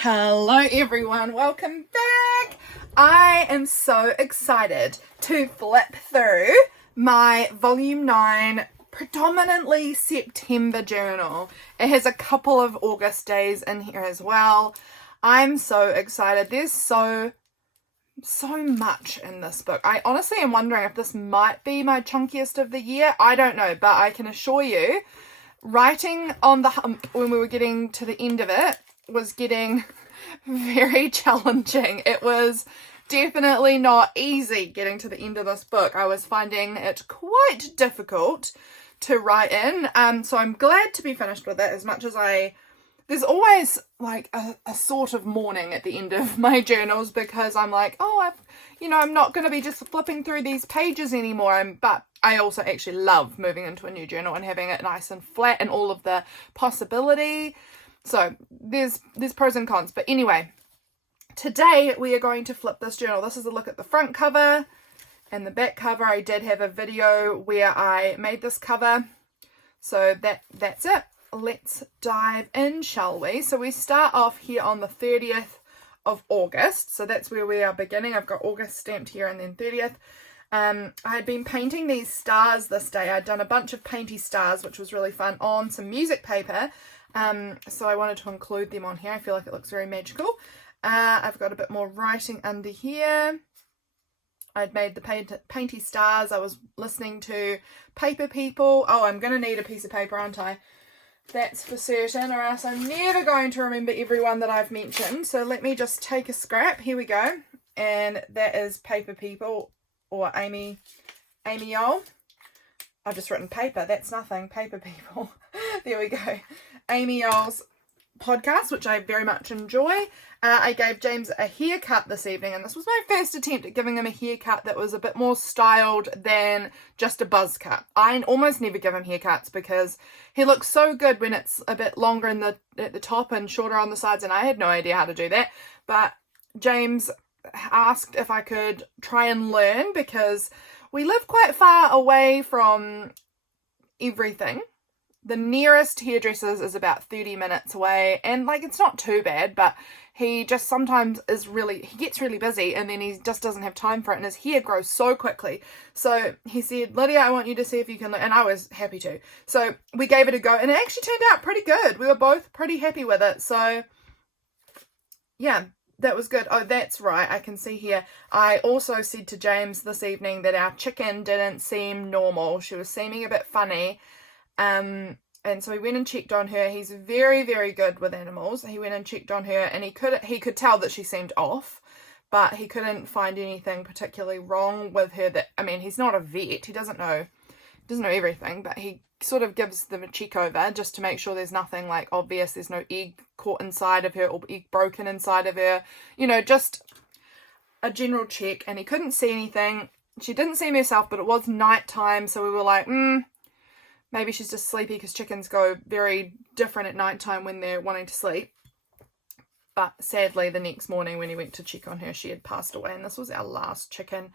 Hello everyone, welcome back. I am so excited to flip through my volume 9 predominantly September journal. It has a couple of August days in here as well. I'm so excited. There's so much in this book. I honestly am wondering if this might be my chunkiest of the year. I don't know, but I can assure you, writing on the hump when we were getting to the end of it was getting very challenging. It was definitely not easy getting to the end of this book. I was finding it quite difficult to write in. So I'm glad to be finished with it, as much as there's always like a sort of mourning at the end of my journals, because I'm like, I'm not going to be just flipping through these pages anymore. But I also actually love moving into a new journal and having it nice and flat and all of the possibility. So there's pros and cons. But anyway, today we are going to flip this journal. This is a look at the front cover and the back cover. I did have a video where I made this cover. So that's it. Let's dive in, shall we? So we start off here on the 30th of August. So that's where we are beginning. I've got August stamped here and then 30th. I had been painting these stars this day. I'd done a bunch of painty stars, which was really fun, on some music paper. So I wanted to include them on here. I feel like it looks very magical. I've got a bit more writing under here. I'd made the painty stars. I was listening to Paper People. Oh, I'm going to need a piece of paper, aren't I? That's for certain, or else I'm never going to remember everyone that I've mentioned. So let me just take a scrap. Here we go. And that is Paper People, or Amy Yole. I've just written paper. That's nothing. Paper People. There we go. Amy Yole's podcast, which I very much enjoy. I gave James a haircut this evening, and this was my first attempt at giving him a haircut that was a bit more styled than just a buzz cut. I almost never give him haircuts because he looks so good when it's a bit longer at the top and shorter on the sides, and I had no idea how to do that. But James asked if I could try and learn, because we live quite far away from everything. The nearest hairdressers is about 30 minutes away, and it's not too bad, but he just sometimes he gets really busy, and then he just doesn't have time for it, and his hair grows so quickly. So he said, Lydia, I want you to see if you can learn, and I was happy to. So we gave it a go, and it actually turned out pretty good. We were both pretty happy with it. So yeah, that was good. Oh, that's right. I can see here. I also said to James this evening that our chicken didn't seem normal. She was seeming a bit funny. And so he went and checked on her. He's very, very good with animals. He went and checked on her, and he could tell that she seemed off, but he couldn't find anything particularly wrong with her. He's not a vet. He doesn't know everything, but he sort of gives them a check over just to make sure there's nothing obvious. There's no egg caught inside of her or egg broken inside of her. Just a general check, and he couldn't see anything. She didn't see him herself, but it was nighttime, so we were like, maybe she's just sleepy, because chickens go very different at nighttime when they're wanting to sleep. But sadly, the next morning when he went to check on her, she had passed away, and this was our last chicken.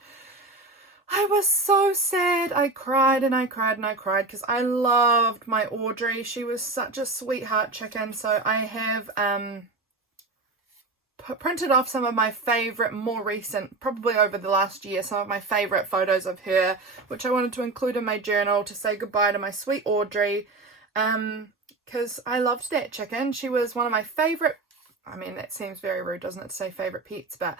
I was so sad. I cried and I cried and I cried, because I loved my Audrey. She was such a sweetheart chicken. So I have printed off some of my favourite, more recent, probably over the last year, some of my favourite photos of her, which I wanted to include in my journal to say goodbye to my sweet Audrey, because I loved that chicken. She was one of my favourite, that seems very rude, doesn't it, to say favourite pets, but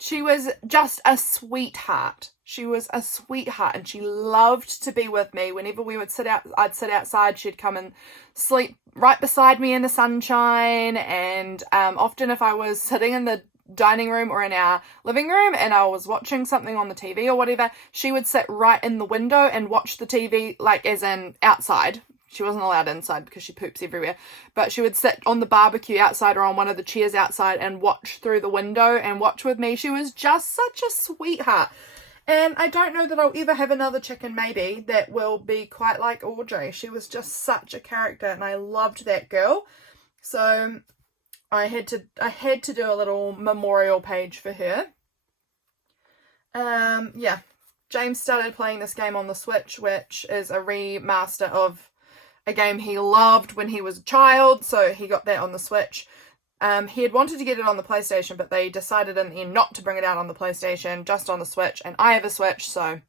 she was just a sweetheart. She was a sweetheart, and she loved to be with me. Whenever we would I'd sit outside, she'd come and sleep right beside me in the sunshine. And often if I was sitting in the dining room or in our living room and I was watching something on the TV or whatever, she would sit right in the window and watch the TV, as in outside. She wasn't allowed inside because she poops everywhere. But she would sit on the barbecue outside or on one of the chairs outside and watch through the window and watch with me. She was just such a sweetheart. And I don't know that I'll ever have another chicken, maybe, that will be quite like Audrey. She was just such a character, and I loved that girl. So I had to do a little memorial page for her. Yeah. James started playing this game on the Switch, which is a remaster of a game he loved when he was a child, so he got that on the Switch. He had wanted to get it on the PlayStation, but they decided in the end not to bring it out on the PlayStation, just on the Switch, and I have a Switch, so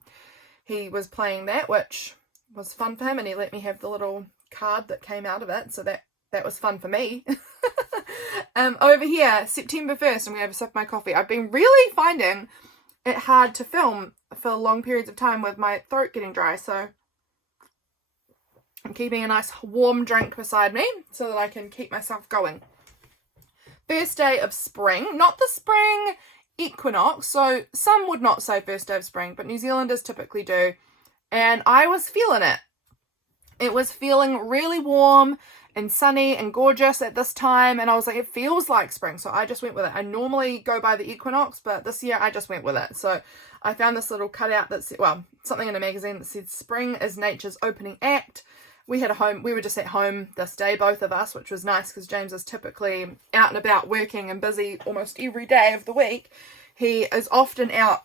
he was playing that, which was fun for him, and he let me have the little card that came out of it, so that was fun for me. Over here, September 1st, I'm going to have a sip of my coffee. I've been really finding it hard to film for long periods of time with my throat getting dry, so I'm keeping a nice warm drink beside me so that I can keep myself going. First day of spring, not the spring equinox, so some would not say first day of spring, but New Zealanders typically do, and I was feeling it. It was feeling really warm and sunny and gorgeous at this time, and I was like, it feels like spring, so I just went with it. I normally go by the equinox, but this year I just went with it. So I found this little cutout that said, well, something in a magazine that said spring is nature's opening act. We were just at home this day, both of us, which was nice because James is typically out and about working and busy almost every day of the week. He is often out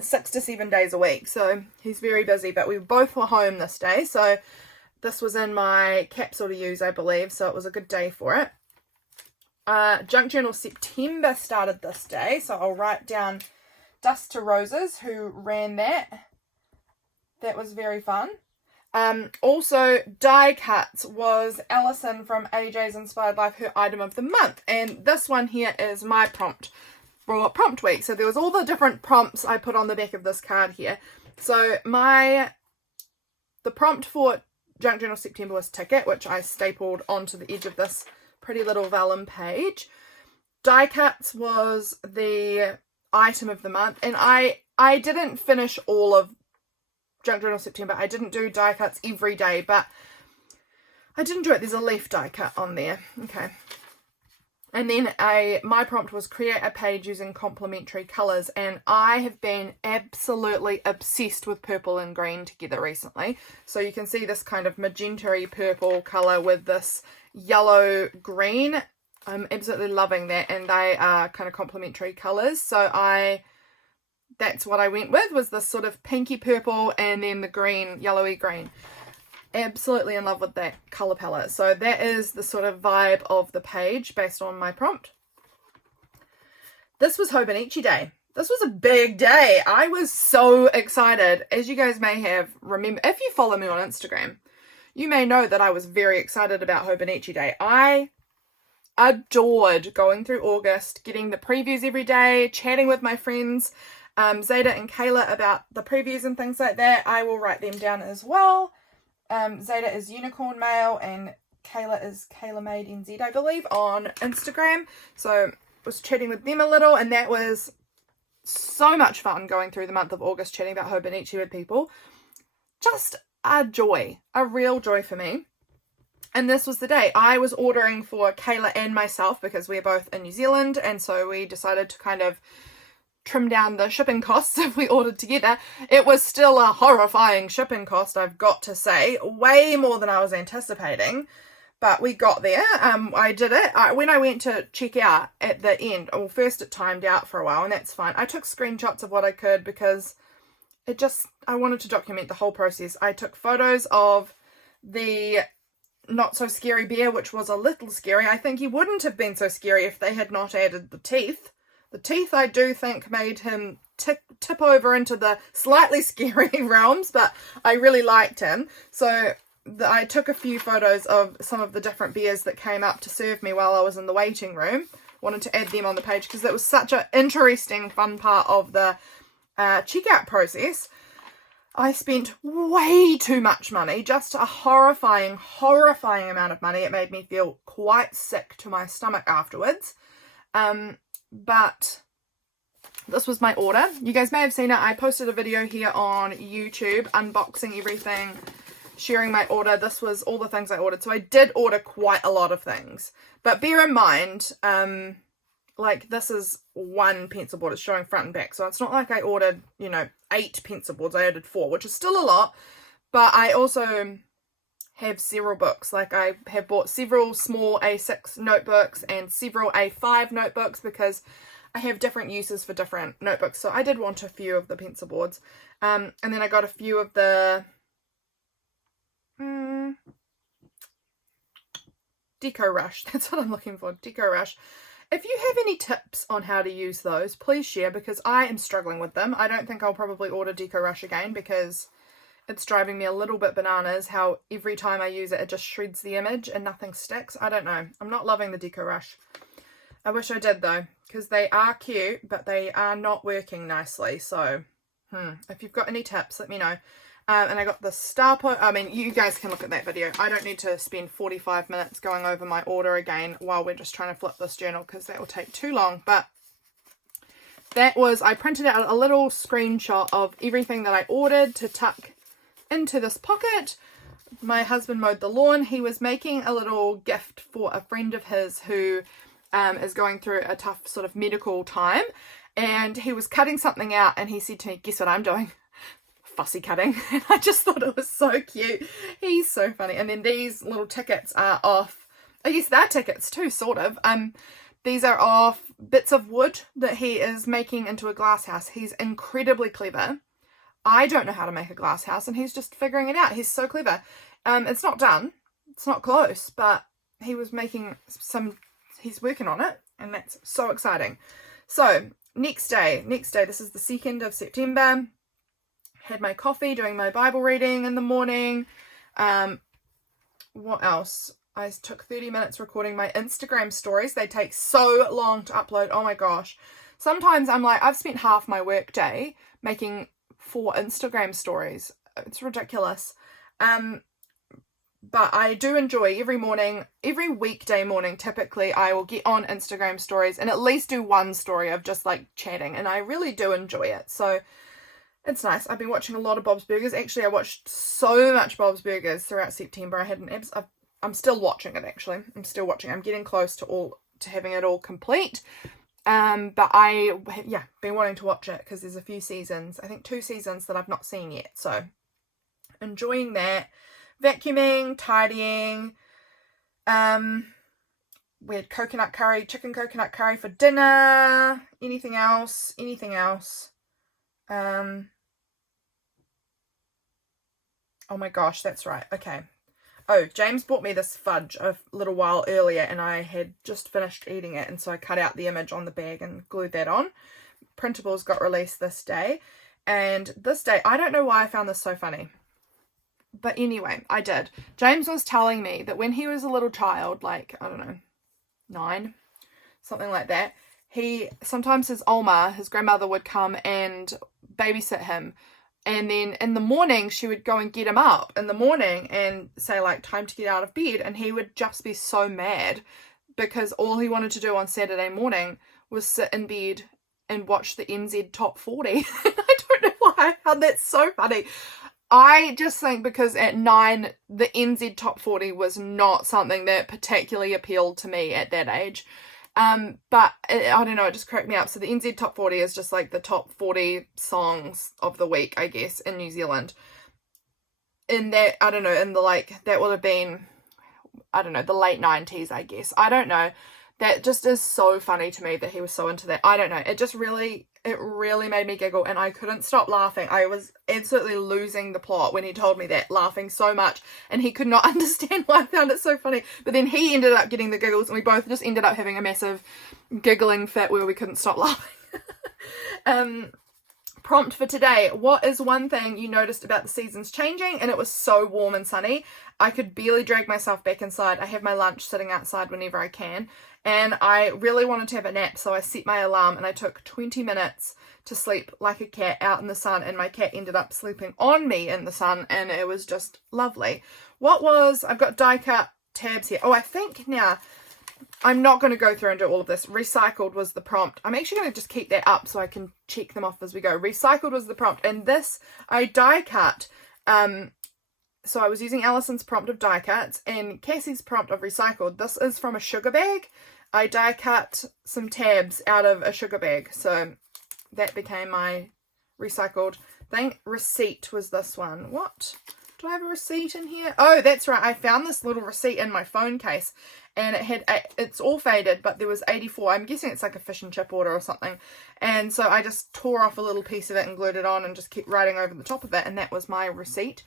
6 to 7 days a week, so he's very busy, but we both were home this day, so this was in my capsule to use, I believe, so it was a good day for it. Junk Journal September started this day, so I'll write down Dust to Roses, who ran that. That was very fun. Also, die cuts was Allison from AJ's Inspired Life, her item of the month, and this one here is my prompt for prompt week. So there was all the different prompts I put on the back of this card here. So the prompt for Junk Journal September was ticket, which I stapled onto the edge of this pretty little vellum page. Die cuts was the item of the month, and I didn't finish all of Junk Journal September. I didn't do die cuts every day, but I did enjoy it. There's a leaf die cut on there. Okay. And then my prompt was create a page using complementary colours, and I have been absolutely obsessed with purple and green together recently. So you can see this kind of magenta-y purple colour with this yellow green. I'm absolutely loving that, and they are kind of complementary colours. So that's what I went with, was this sort of pinky purple and then the green, yellowy green. Absolutely in love with that colour palette. So that is the sort of vibe of the page based on my prompt. This was Hobonichi Day. This was a big day. I was so excited. As you guys may have remembered, if you follow me on Instagram, you may know that I was very excited about Hobonichi Day. I adored going through August, getting the previews every day, chatting with my friends, Zaida and Cayla, about the previews and things like that. I will write them down as well. Zaida is Unicorn Mail and Cayla is Cayla Made NZ, I believe, on Instagram. So was chatting with them a little, and that was so much fun going through the month of August chatting about Hobonichi with people. Just a joy, a real joy for me. And this was the day. I was ordering for Cayla and myself because we're both in New Zealand, and so we decided to kind of trim down the shipping costs if we ordered together. It was still a horrifying shipping cost, I've got to say, way more than I was anticipating, but we got there. I did it. When I went to check out at the end, well, first it timed out for a while, and that's fine. I took screenshots of what I could because I wanted to document the whole process. I took photos of the not so scary bear, which was a little scary. I think he wouldn't have been so scary if they had not added the teeth. The teeth, I do think, made him tip over into the slightly scary realms, but I really liked him. So I took a few photos of some of the different bears that came up to serve me while I was in the waiting room. Wanted to add them on the page because that was such an interesting, fun part of the checkout process. I spent way too much money, just a horrifying amount of money. It made me feel quite sick to my stomach afterwards. But this was my order. You guys may have seen it. I posted a video here on YouTube unboxing everything, sharing my order. This was all the things I ordered. So I did order quite a lot of things. But bear in mind, like this is one pencil board. It's showing front and back. So it's not like I ordered, 8 pencil boards. I ordered 4, which is still a lot. But I also have several books. Like I have bought several small A6 notebooks and several A5 notebooks because I have different uses for different notebooks. So I did want a few of the pencil boards. And then I got a few of the Deco Rush. That's what I'm looking for, Deco Rush. If you have any tips on how to use those, please share, because I am struggling with them. I don't think I'll probably order Deco Rush again because it's driving me a little bit bananas how every time I use it, it just shreds the image and nothing sticks. I don't know. I'm not loving the Deco Rush. I wish I did though, because they are cute, but they are not working nicely. So, if you've got any tips, let me know. And I got the Star Point. I mean, you guys can look at that video. I don't need to spend 45 minutes going over my order again while we're just trying to flip this journal, because that will take too long. But that was, I printed out a little screenshot of everything that I ordered to tuck into this pocket. My husband mowed the lawn. He was making a little gift for a friend of his who is going through a tough sort of medical time. And he was cutting something out and he said to me, guess what I'm doing? Fussy cutting. And I just thought it was so cute. He's so funny. And then these little tickets are off, I guess they're tickets too, sort of. These are off bits of wood that he is making into a glass house. He's incredibly clever. I don't know how to make a glass house and he's just figuring it out. He's so clever. It's not done. It's not close, but he was making he's working on it, and that's so exciting. So next day, this is the 2nd of September. Had my coffee, doing my Bible reading in the morning. What else? I took 30 minutes recording my Instagram stories. They take so long to upload. Oh my gosh. Sometimes I'm like, I've spent half my work day making 4 Instagram stories. It's ridiculous. But I do enjoy every weekday morning, typically I will get on Instagram stories and at least do one story of just like chatting, and I really do enjoy it. So it's nice. I've been watching a lot of Bob's Burgers. Actually, I watched so much Bob's Burgers throughout September. I had I'm still watching it, actually. I'm still watching. I'm getting close to having it all complete. But been wanting to watch it because there's a few seasons, I think 2 seasons that I've not seen yet. So enjoying that. Vacuuming, tidying. We had chicken coconut curry for dinner. Anything else? Oh my gosh, that's right. Okay. Oh, James bought me this fudge a little while earlier and I had just finished eating it, and so I cut out the image on the bag and glued that on. Printables got released this day, and this day, I don't know why I found this so funny. But anyway, I did. James was telling me that when he was a little child, like, I don't know, 9, something like that, sometimes his Oma, his grandmother, would come and babysit him. And then in the morning, she would go and get him up in the morning and say, like, time to get out of bed. And he would just be so mad because all he wanted to do on Saturday morning was sit in bed and watch the NZ Top 40. I don't know why I found that so funny. I just think because at 9, the NZ Top 40 was not something that particularly appealed to me at that age. But I don't know, it just cracked me up. So the NZ Top 40 is just like the top 40 songs of the week, I guess, in New Zealand. In that, I don't know, that would have been, I don't know, the late 90s, I guess. I don't know. That just is so funny to me that he was so into that. I don't know. It really made me giggle and I couldn't stop laughing. I was absolutely losing the plot when he told me that, laughing so much, and he could not understand why I found it so funny. But then he ended up getting the giggles and we both just ended up having a massive giggling fit where we couldn't stop laughing. Prompt for today: what is one thing you noticed about the seasons changing? And it was so warm and sunny, I could barely drag myself back inside. I have my lunch sitting outside whenever I can, and I really wanted to have a nap, so I set my alarm and I took 20 minutes to sleep like a cat out in the sun, and my cat ended up sleeping on me in the sun, and it was just lovely. I've got die cut tabs here. Oh, I think now, I'm not going to go through and do all of this. Recycled was the prompt. I'm actually going to just keep that up so I can check them off as we go. Recycled was the prompt, and this I die cut. So I was using Allison's prompt of die cuts and Cassie's prompt of recycled. This is from a sugar bag. I die cut some tabs out of a sugar bag, so that became my recycled thing. Receipt was this one. What? Do I have a receipt in here? Oh, that's right. I found this little receipt in my phone case, and it's all faded, but there was 84. I'm guessing it's like a fish and chip order or something. And so I just tore off a little piece of it and glued it on and just kept writing over the top of it, and that was my receipt.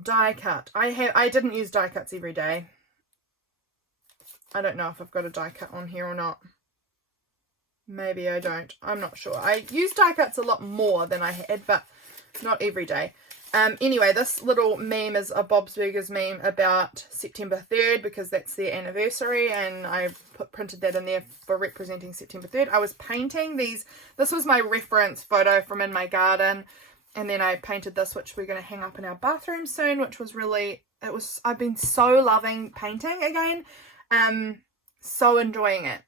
die cut. I didn't use die cuts every day. I don't know if I've got a die cut on here or not. Maybe I don't. I'm not sure. I use die cuts a lot more than I had, but not every day. Anyway, this little meme is a Bob's Burgers meme about September 3rd because that's their anniversary, and I printed that in there for representing September 3rd. I was painting these. This was my reference photo from in my garden, and then I painted this, which we're going to hang up in our bathroom soon, which was really, I've been so loving painting again. So enjoying it.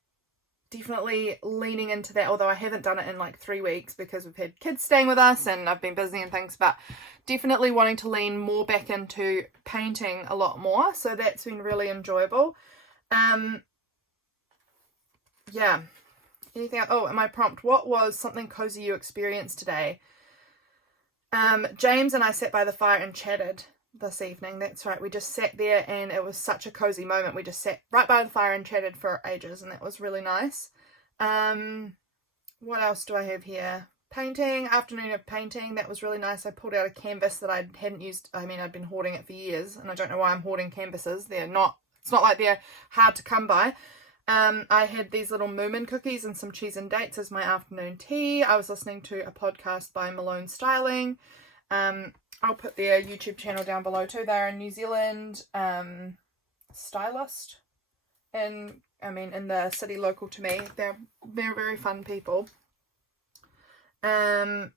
Definitely leaning into that, although I haven't done it in like 3 weeks because we've had kids staying with us and I've been busy and things, but definitely wanting to lean more back into painting a lot more, so that's been really enjoyable. Yeah, anything else? Oh, and my prompt, what was something cozy you experienced today? James and I sat by the fire and chatted this evening. That's right, we just sat there and it was such a cozy moment. We just sat right by the fire and chatted for ages, and that was really nice. What else do I have here? Painting, afternoon of painting, that was really nice. I pulled out a canvas that I hadn't used. I mean, I'd been hoarding it for years, and I don't know why I'm hoarding canvases. It's not like they're hard to come by. I had these little Moomin cookies and some cheese and dates as my afternoon tea. I was listening to a podcast by Malone Styling. I'll put their YouTube channel down below too. They're a New Zealand stylist, and I mean in the city local to me. They're very fun people. I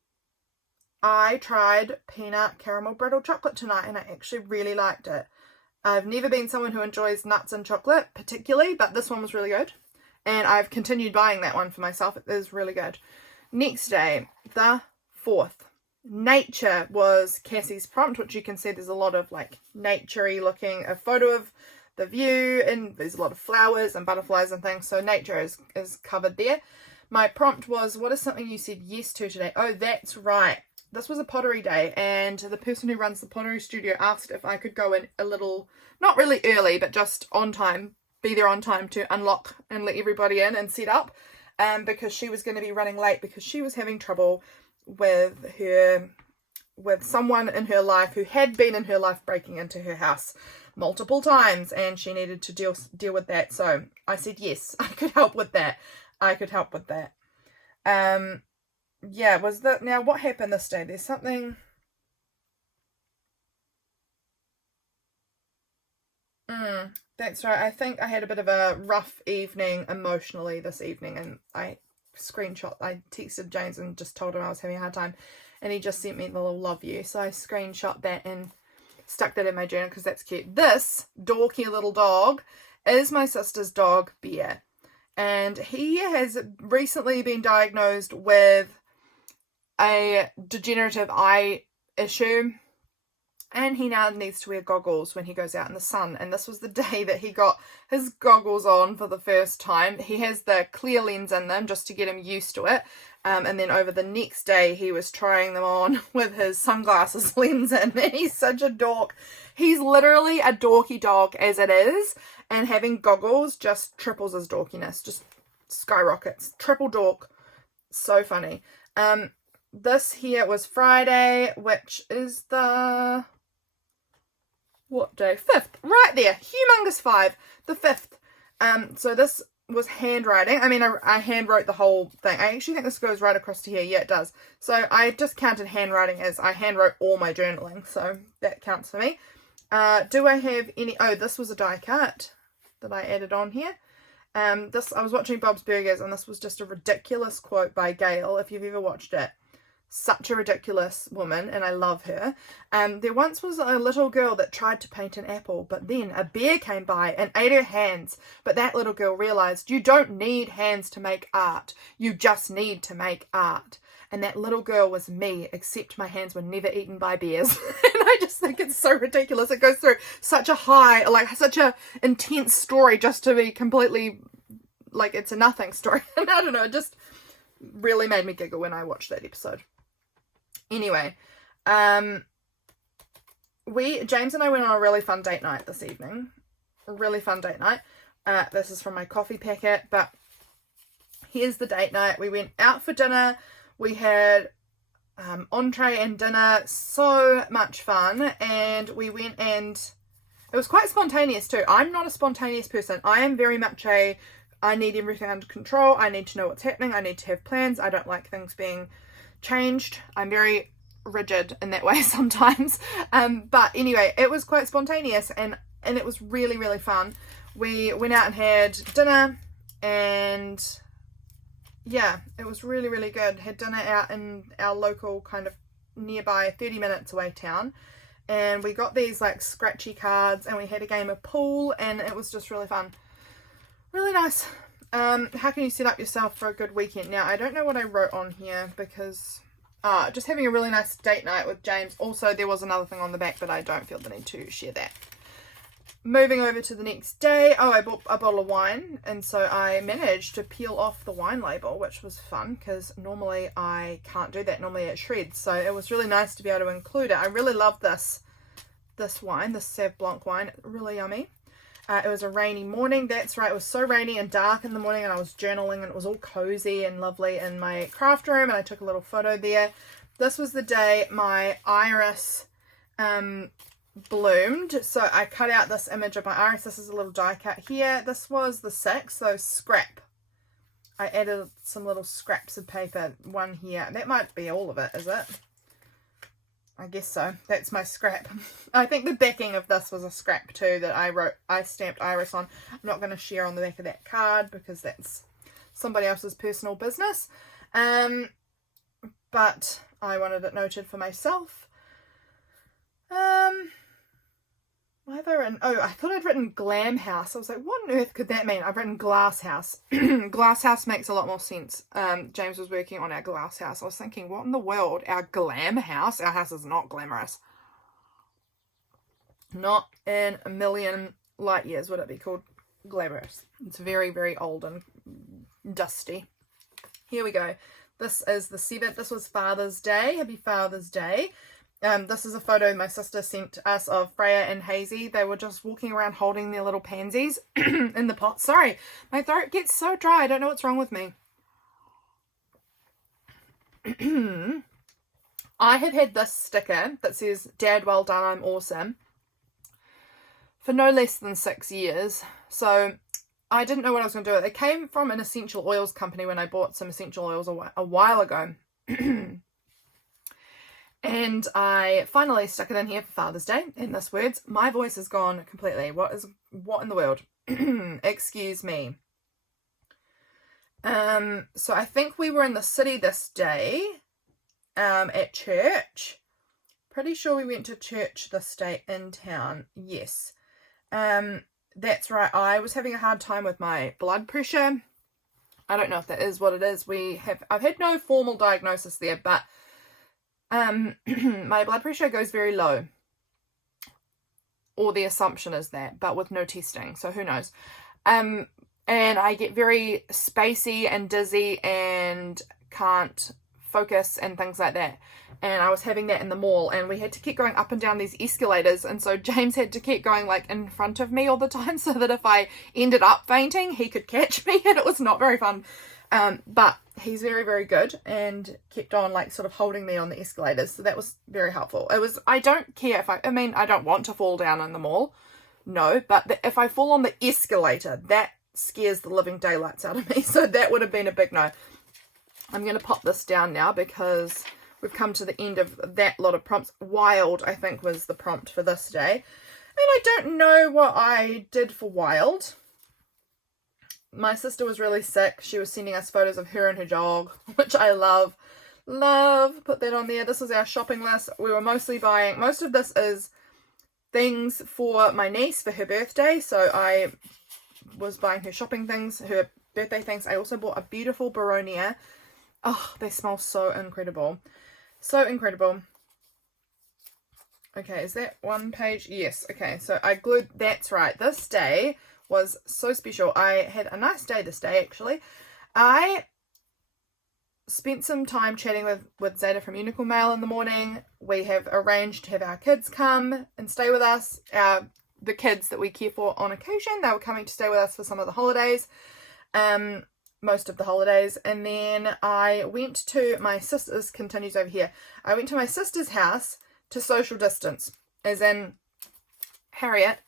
tried peanut caramel brittle chocolate tonight, and I actually really liked it. I've never been someone who enjoys nuts and chocolate particularly, but this one was really good, and I've continued buying that one for myself. It is really good. Next day, the 4th. Nature was Cassie's prompt, which you can see there's a lot of like naturey looking, a photo of the view, and there's a lot of flowers and butterflies and things, so nature is covered there. My prompt was, what is something you said yes to today? Oh, that's right, this was a pottery day, and the person who runs the pottery studio asked if I could go in a little, not really early, but just on time, be there on time to unlock and let everybody in and set up, because she was going to be running late because she was having trouble with someone in her life who had been in her life breaking into her house multiple times, and she needed to deal with that. So I said yes, I could help with that. Yeah, was that, now what happened this day? There's something, that's right, I think I had a bit of a rough evening emotionally this evening, and I texted James and just told him I was having a hard time, and he just sent me the little love you, so I screenshot that and stuck that in my journal because that's cute. This dorky little dog is my sister's dog, Bear, and he has recently been diagnosed with a degenerative eye issue, and he now needs to wear goggles when he goes out in the sun, and this was the day that he got his goggles on for the first time. He has the clear lens in them just to get him used to it, and then over the next day he was trying them on with his sunglasses lens in, and he's such a dork. He's literally a dorky dog as it is, and having goggles just triples his dorkiness, just skyrockets. Triple dork. So funny. This here was Friday, which is the, what day? 5th, right there, humongous 5, the 5th. So this was handwriting. I mean, I hand wrote the whole thing. I actually think this goes right across to here. Yeah, it does. So I just counted handwriting as I hand wrote all my journaling, so that counts for me. Do I have any, oh, this was a die cut that I added on here. I was watching Bob's Burgers, and this was just a ridiculous quote by Gail, if you've ever watched it. Such a ridiculous woman, and I love her. There once was a little girl that tried to paint an apple, but then a bear came by and ate her hands. But that little girl realized you don't need hands to make art. You just need to make art. And that little girl was me, except my hands were never eaten by bears. And I just think it's so ridiculous. It goes through such a high, like such a intense story just to be completely, like it's a nothing story. And I don't know, it just really made me giggle when I watched that episode. Anyway, James and I went on a really fun date night this evening. A really fun date night. This is from my coffee packet, but here's the date night. We went out for dinner. We had entree and dinner. So much fun. And we went, and it was quite spontaneous too. I'm not a spontaneous person. I am very much I need everything under control. I need to know what's happening. I need to have plans. I don't like things being changed. I'm very rigid in that way sometimes. But anyway, it was quite spontaneous, and it was really, really fun. We went out and had dinner, and yeah, it was really, really good. Had dinner out in our local kind of nearby 30 minutes away town, and we got these like scratchy cards, and we had a game of pool, and it was just really fun. Really nice. How can you set up yourself for a good weekend? Now, I don't know what I wrote on here because just having a really nice date night with James. Also, there was another thing on the back, but I don't feel the need to share that. Moving over to the next day. Oh, I bought a bottle of wine, and so I managed to peel off the wine label, which was fun because normally I can't do that. Normally it shreds, so it was really nice to be able to include it. I really love this wine, this Sauv Blanc wine. Really yummy. It was a rainy morning. That's right, it was so rainy and dark in the morning, and I was journaling, and it was all cozy and lovely in my craft room, and I took a little photo there. This was the day my iris bloomed, so I cut out this image of my iris. This is a little die cut here. This was the 6th, so scrap. I added some little scraps of paper, one here. That might be all of it, is it? I guess so. That's my scrap. I think the backing of this was a scrap too that I stamped iris on. I'm not going to share on the back of that card because that's somebody else's personal business. But I wanted it noted for myself. What have I written? Oh, I thought I'd written glam house. I was like, what on earth could that mean? I've written glass house. Glass house makes a lot more sense. James was working on our glass house. I was thinking, what in the world? Our glam house? Our house is not glamorous. Not in a million light years would it be called glamorous. It's very, very old and dusty. Here we go. This is the 7th. This was Father's Day. Happy Father's Day. This is a photo my sister sent us of Freya and Hazy. They were just walking around holding their little pansies in the pot. Sorry, my throat gets so dry. I don't know what's wrong with me. I have had this sticker that says, Dad, well done, I'm awesome, for no less than 6 years. So I didn't know what I was going to do with it. It came from an essential oils company when I bought some essential oils a while ago. And I finally stuck it in here for Father's Day. In this words, my voice has gone completely. What in the world? Excuse me. So I think we were in the city this day, at church. Pretty sure we went to church this day in town. Yes. That's right. I was having a hard time with my blood pressure. I don't know if that is what it is. I've had no formal diagnosis there, but my blood pressure goes very low, or the assumption is that, but with no testing, so who knows. And I get very spacey and dizzy and can't focus and things like that, and I was having that in the mall, and we had to keep going up and down these escalators, and so James had to keep going like in front of me all the time so that if I ended up fainting he could catch me, and it was not very fun. But he's very, very good and kept on like sort of holding me on the escalators. So that was very helpful. I don't care if I mean, I don't want to fall down in the mall. No, but if I fall on the escalator, that scares the living daylights out of me. So that would have been a big no. I'm going to pop this down now because we've come to the end of that lot of prompts. Wild, I think, was the prompt for this day. And I don't know what I did for wild. My sister was really sick. She was sending us photos of her and her dog, which I love. Put that on there. This was our shopping list. We were mostly buying, most of this is things for my niece for her birthday. So I was buying her shopping things, her birthday things. I also bought a beautiful Baronia. Oh, they smell so incredible. So incredible. Okay, is that one page? Yes. Okay, so I glued, that's right. This day was so special. I had a nice day this day, actually. I spent some time chatting with Zaida from Unicorn Mail in the morning. We have arranged to have our kids come and stay with us. The kids that we care for on occasion, they were coming to stay with us for some of the holidays. most of the holidays. And then I went to my sister's, continues over here. I went to my sister's house to social distance, as in Harriet,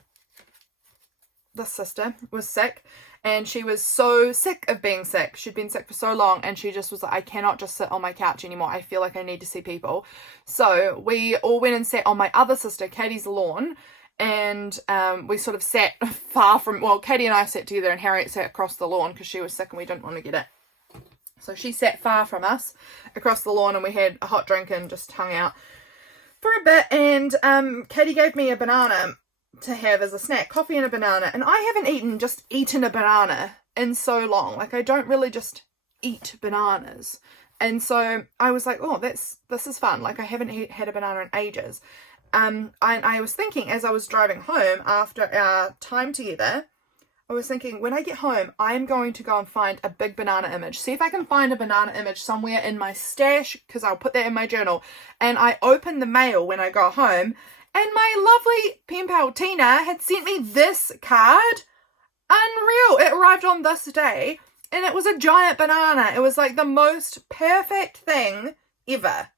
the sister, was sick, and she was so sick of being sick. She'd been sick for so long, and she just was like, I cannot just sit on my couch anymore. I feel like I need to see people. So we all went and sat on my other sister Katie's lawn, and we sort of sat far from, well, Katie and I sat together, and Harriet sat across the lawn because she was sick and we didn't want to get it. So she sat far from us across the lawn, and we had a hot drink and just hung out for a bit. And Katie gave me a banana to have as a snack, coffee and a banana, and I haven't eaten a banana in so long. Like, I don't really just eat bananas, and so I was like, oh, this is fun. Like, I haven't had a banana in ages. I was thinking, as I was driving home after our time together, I was thinking, when I get home, I'm going to go and find a big banana image. See if I can find a banana image somewhere in my stash, because I'll put that in my journal. And I open the mail when I go home, and my lovely pen pal Tina had sent me this card. Unreal. It arrived on this day, and it was a giant banana. It was like the most perfect thing ever.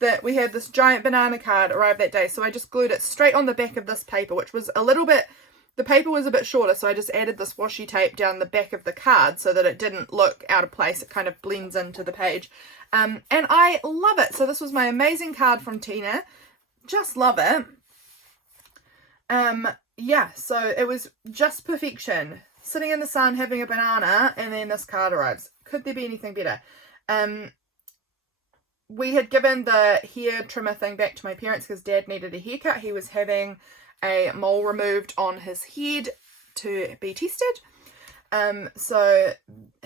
That we had this giant banana card arrive that day. So I just glued it straight on the back of this paper, which was a little bit, the paper was a bit shorter, so I just added this washi tape down the back of the card so that it didn't look out of place. It kind of blends into the page. And I love it. So this was my amazing card from Tina. Just love it. Yeah, so it was just perfection. Sitting in the sun, having a banana, and then this card arrives. Could there be anything better? We had given the hair trimmer thing back to my parents because Dad needed a haircut. He was having a mole removed on his head to be tested. So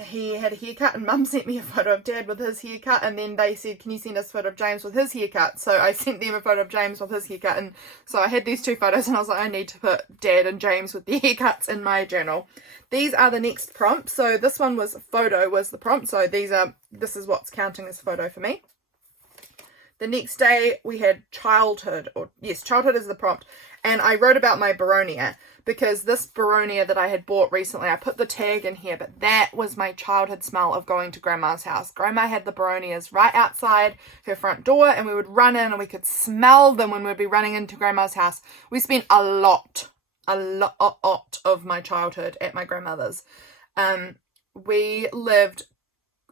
he had a haircut, and Mum sent me a photo of Dad with his haircut, and then they said, can you send us a photo of James with his haircut? So I sent them a photo of James with his haircut, and so I had these two photos, and I was like, I need to put Dad and James with their haircuts in my journal. These are the next prompts. So this one was photo was the prompt, so this is what's counting as photo for me. The next day we had childhood, childhood is the prompt. And I wrote about my Baronia, because this Baronia that I had bought recently, I put the tag in here, but that was my childhood smell of going to Grandma's house. Grandma had the Baronias right outside her front door, and we would run in and we could smell them when we'd be running into Grandma's house. We spent a lot of my childhood at my grandmother's. We lived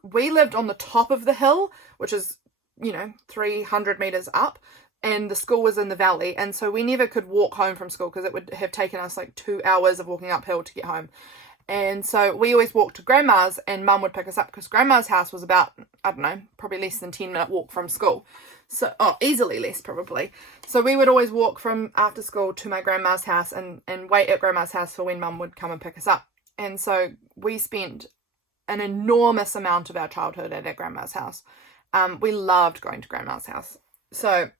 on the top of the hill, which is, 300 meters up, and the school was in the valley, and so we never could walk home from school because it would have taken us like 2 hours of walking uphill to get home. And so we always walked to Grandma's, and Mum would pick us up because Grandma's house was about, I don't know, probably less than 10-minute walk from school. So, easily less probably. So we would always walk from after school to my grandma's house and wait at Grandma's house for when Mum would come and pick us up. And so we spent an enormous amount of our childhood at Grandma's house. We loved going to Grandma's house. So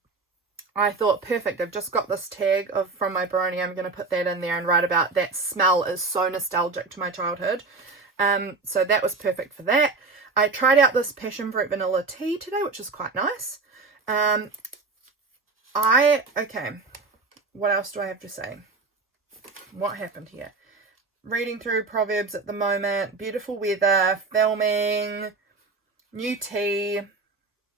I thought, perfect, I've just got this tag from my Baronia. I'm going to put that in there and write about that smell is so nostalgic to my childhood. So that was perfect for that. I tried out this passion fruit vanilla tea today, which is quite nice. Okay, what else do I have to say? What happened here? Reading through Proverbs at the moment, beautiful weather, filming, new tea.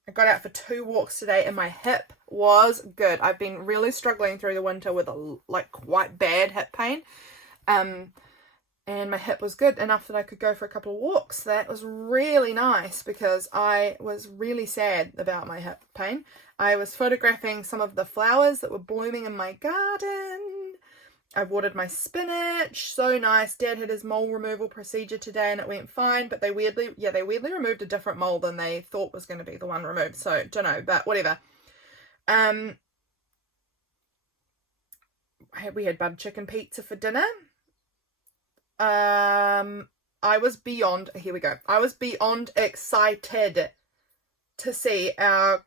I got out for 2 walks today, and my hip was good. I've been really struggling through the winter with quite bad hip pain. And my hip was good enough that I could go for a couple of walks. That was really nice because I was really sad about my hip pain. I was photographing some of the flowers that were blooming in my garden. I watered my spinach. So nice. Dad had his mole removal procedure today and it went fine, but they weirdly removed a different mole than they thought was going to be the one removed. So, don't know, but whatever. We had butter chicken pizza for dinner. I was beyond excited to see our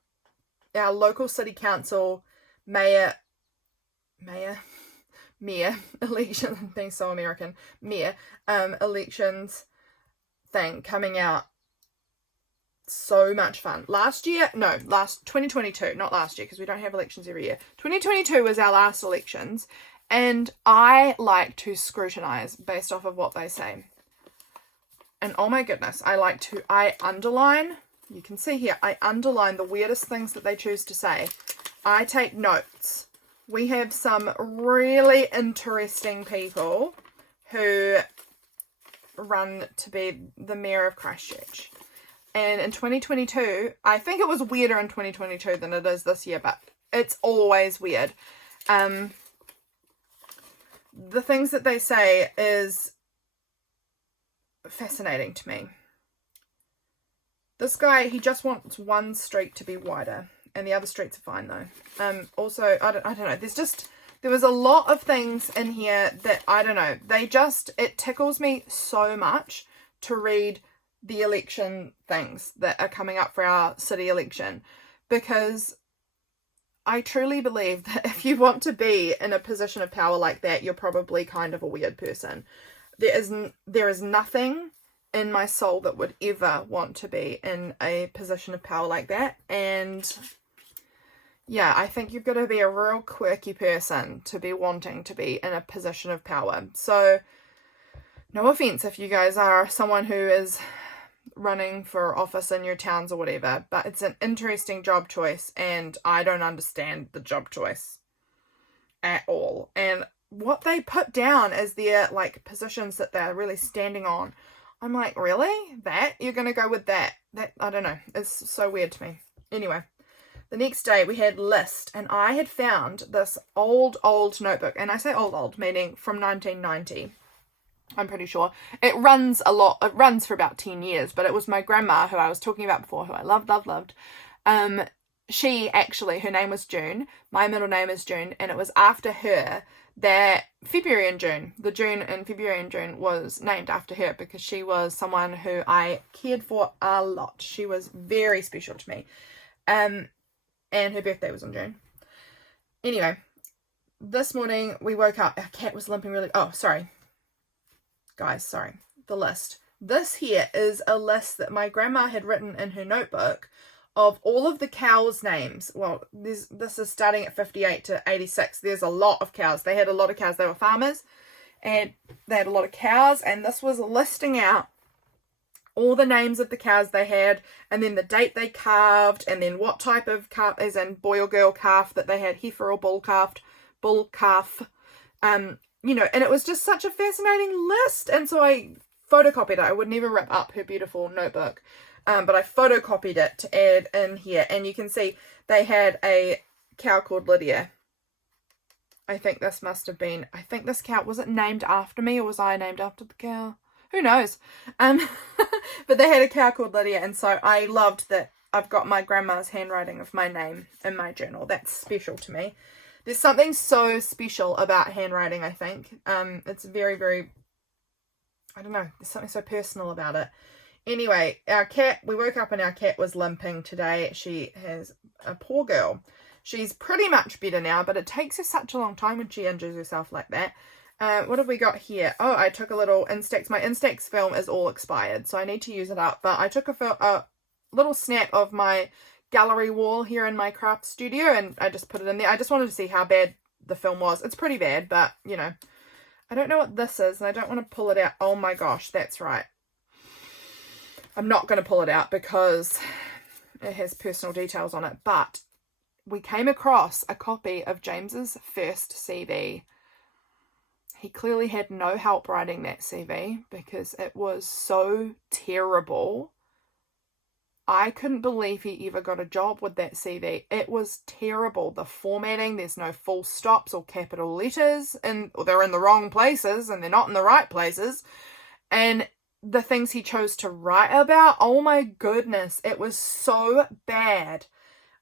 local city council mayor election, being so American, elections thing coming out. So much fun. 2022, not last year, because we don't have elections every year. 2022 was our last elections, and I like to scrutinise based off of what they say. And oh my goodness, I underline, you can see here, I underline the weirdest things that they choose to say. I take notes. We have some really interesting people who run to be the mayor of Christchurch. And in 2022, I think it was weirder in 2022 than it is this year, but it's always weird. The things that they say is fascinating to me. This guy, he just wants one street to be wider, and the other streets are fine though. Also, I don't know, there was a lot of things in here that, I don't know, it tickles me so much to read the election things that are coming up for our city election, because I truly believe that if you want to be in a position of power like that, you're probably kind of a weird person. There is nothing in my soul that would ever want to be in a position of power like that. And yeah, I think you've got to be a real quirky person to be wanting to be in a position of power. So no offense if you guys are someone who is running for office in your towns or whatever, but it's an interesting job choice, and I don't understand the job choice at all. And what they put down as their like positions that they're really standing on, I'm like, really? That? You're gonna go with that? That, I don't know, it's so weird to me. Anyway, the next day we had list, and I had found this old notebook, and I say old meaning from 1990. I'm pretty sure. It runs for about 10 years, but it was my grandma, who I was talking about before, who I loved. She actually, her name was June. My middle name is June, and it was after her that February and June was named after her, because she was someone who I cared for a lot. She was very special to me. And her birthday was in June. Anyway, this morning we woke up, our cat was limping really, guys, sorry, the list. This here is a list that my grandma had written in her notebook of all of the cows' names. Well, this is starting at 58 to 86. There's a lot of cows. They had a lot of cows. They were farmers, and they had a lot of cows, and this was listing out all the names of the cows they had, and then the date they calved, and then what type of calf, as in boy or girl calf that they had, heifer or bull calf, you know, and it was just such a fascinating list. And so I photocopied it. I would never rip up her beautiful notebook, but I photocopied it to add in here. And you can see they had a cow called Lydia. I think this cow, was it named after me, or was I named after the cow? Who knows? But they had a cow called Lydia, and so I loved that I've got my grandma's handwriting of my name in my journal. That's special to me. There's something so special about handwriting, I think. It's very, very, I don't know, there's something so personal about it. Anyway, our cat, we woke up and our cat was limping today. She has a poor girl. She's pretty much better now, but it takes her such a long time when she injures herself like that. What have we got here? Oh, I took a little Instax. My Instax film is all expired, so I need to use it up. But I took a little snap of my gallery wall here in my craft studio, and I just put it in there. I just wanted to see how bad the film was. It's pretty bad, but, you know. I don't know what this is, and I don't want to pull it out. Oh my gosh, that's right. I'm not going to pull it out because it has personal details on it, but we came across a copy of James's first CV. He clearly had no help writing that CV because it was so terrible. I couldn't believe he ever got a job with that CV. It was terrible. The formatting, there's no full stops or capital letters, or they're in the wrong places and they're not in the right places. And the things he chose to write about, oh my goodness, it was so bad.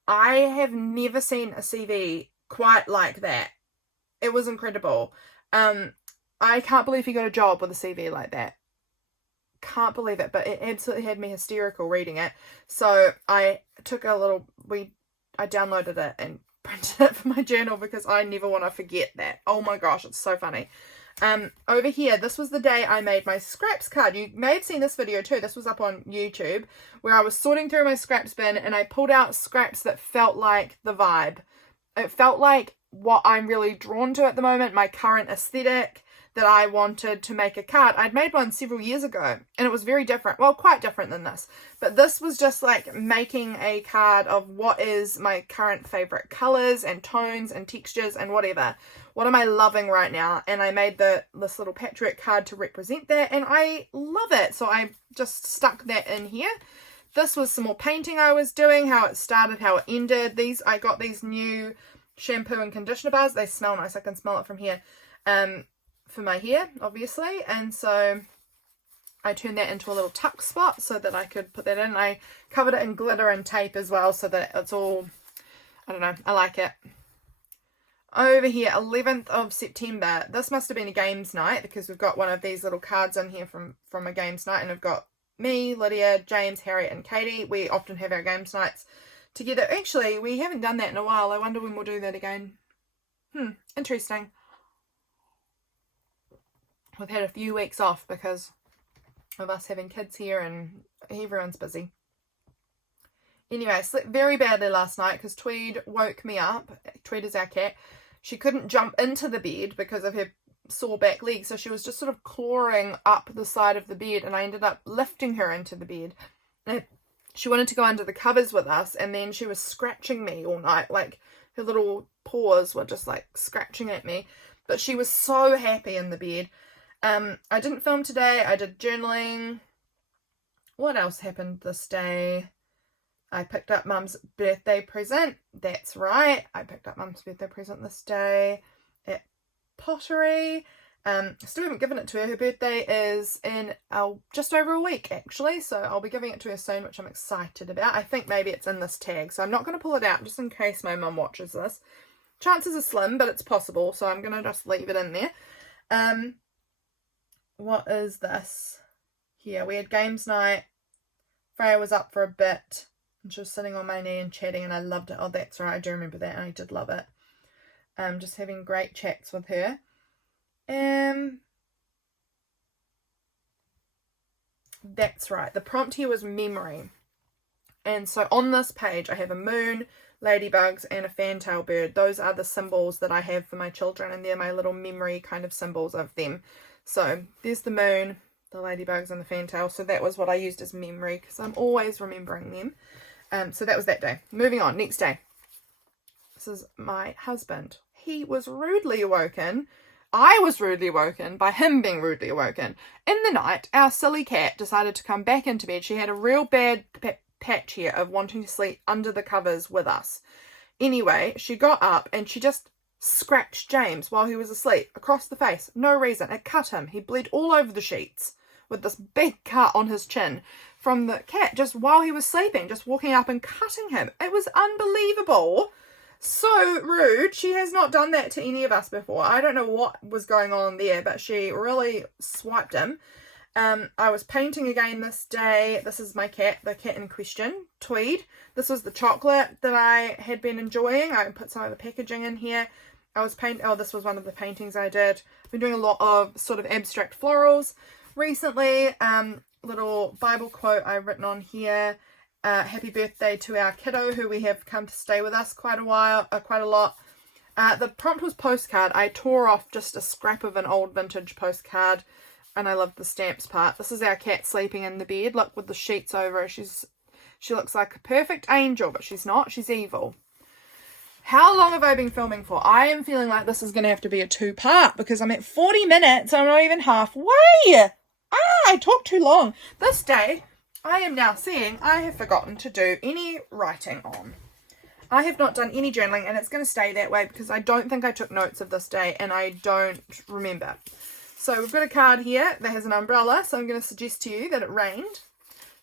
I have never seen a CV quite like that. It was incredible. I can't believe he got a job with a CV like that. Can't believe it, but it absolutely had me hysterical reading it. So I took I downloaded it and printed it for my journal because I never want to forget that. Oh my gosh, it's so funny. Over here, this was the day I made my scraps card. You may have seen this video too. This was up on YouTube, where I was sorting through my scraps bin and I pulled out scraps that felt like the vibe. It felt like what I'm really drawn to at the moment, my current aesthetic, that I wanted to make a card. I'd made one several years ago and it was very different. Well, quite different than this. But this was just like making a card of what is my current favorite colors and tones and textures and whatever. What am I loving right now? And I made this little patchwork card to represent that, and I love it. So I just stuck that in here. This was some more painting I was doing, how it started, how it ended. I got these new shampoo and conditioner bars. They smell nice. I can smell it from here. For my hair, obviously. And so I turned that into a little tuck spot so that I could put that in. I covered it in glitter and tape as well so that it's all, I don't know, I like it. Over here, 11th of September. This must have been a games night because we've got one of these little cards in here from a games night, and I've got me, Lydia, James, Harry and Katie. We often have our games nights together. Actually, we haven't done that in a while. I wonder when we'll do that again. Interesting. We've had a few weeks off because of us having kids here and everyone's busy. Anyway, I slept very badly last night because Tweed woke me up. Tweed is our cat. She couldn't jump into the bed because of her sore back leg, so she was just sort of clawing up the side of the bed, and I ended up lifting her into the bed. And she wanted to go under the covers with us, and then she was scratching me all night. Like, her little paws were just like scratching at me, but she was so happy in the bed. I didn't film today. I did journaling. What else happened this day? I picked up Mum's birthday present. That's right. I picked up Mum's birthday present this day at Pottery. Still haven't given it to her. Her birthday is in just over a week, actually. So I'll be giving it to her soon, which I'm excited about. I think maybe it's in this tag. So I'm not going to pull it out just in case my mum watches this. Chances are slim, but it's possible. So I'm going to just leave it in there. What is this? Here, we had games night. Freya was up for a bit. And she was sitting on my knee and chatting, and I loved it. Oh, that's right. I do remember that, and I did love it. Just having great chats with her. That's right. The prompt here was memory. And so on this page, I have a moon, ladybugs, and a fantail bird. Those are the symbols that I have for my children, and they're my little memory kind of symbols of them. So there's the moon, the ladybugs, and the fantail. So that was what I used as memory because I'm always remembering them. So that was that day. Moving on, next day. This is my husband. He was rudely awoken. I was rudely awoken by him being rudely awoken. In the night, our silly cat decided to come back into bed. She had a real bad patch here of wanting to sleep under the covers with us. Anyway, she got up and she just scratched James while he was asleep across the face. No reason. It cut him. He bled all over the sheets with this big cut on his chin from the cat just while he was sleeping, just walking up and cutting him. It was unbelievable. So rude. She has not done that to any of us before. I don't know what was going on there, but she really swiped him. I was painting again this day. This is my cat, the cat in question, Tweed. This was the chocolate that I had been enjoying. I put some of the packaging in here. I was painting, oh, this was one of the paintings I did. I've been doing a lot of sort of abstract florals recently. Little Bible quote I've written on here. Happy birthday to our kiddo who we have come to stay with us quite a lot. The prompt was postcard. I tore off just a scrap of an old vintage postcard, and I loved the stamps part. This is our cat sleeping in the bed. Look, with the sheets over her. She looks like a perfect angel, but she's not. She's evil. How long have I been filming for? I am feeling like this is going to have to be a 2-part because I'm at 40 minutes. I'm not even halfway. I talked too long. This day, I am now seeing I have forgotten to do any writing on. I have not done any journaling, and it's going to stay that way because I don't think I took notes of this day and I don't remember. So we've got a card here that has an umbrella, so I'm going to suggest to you that it rained.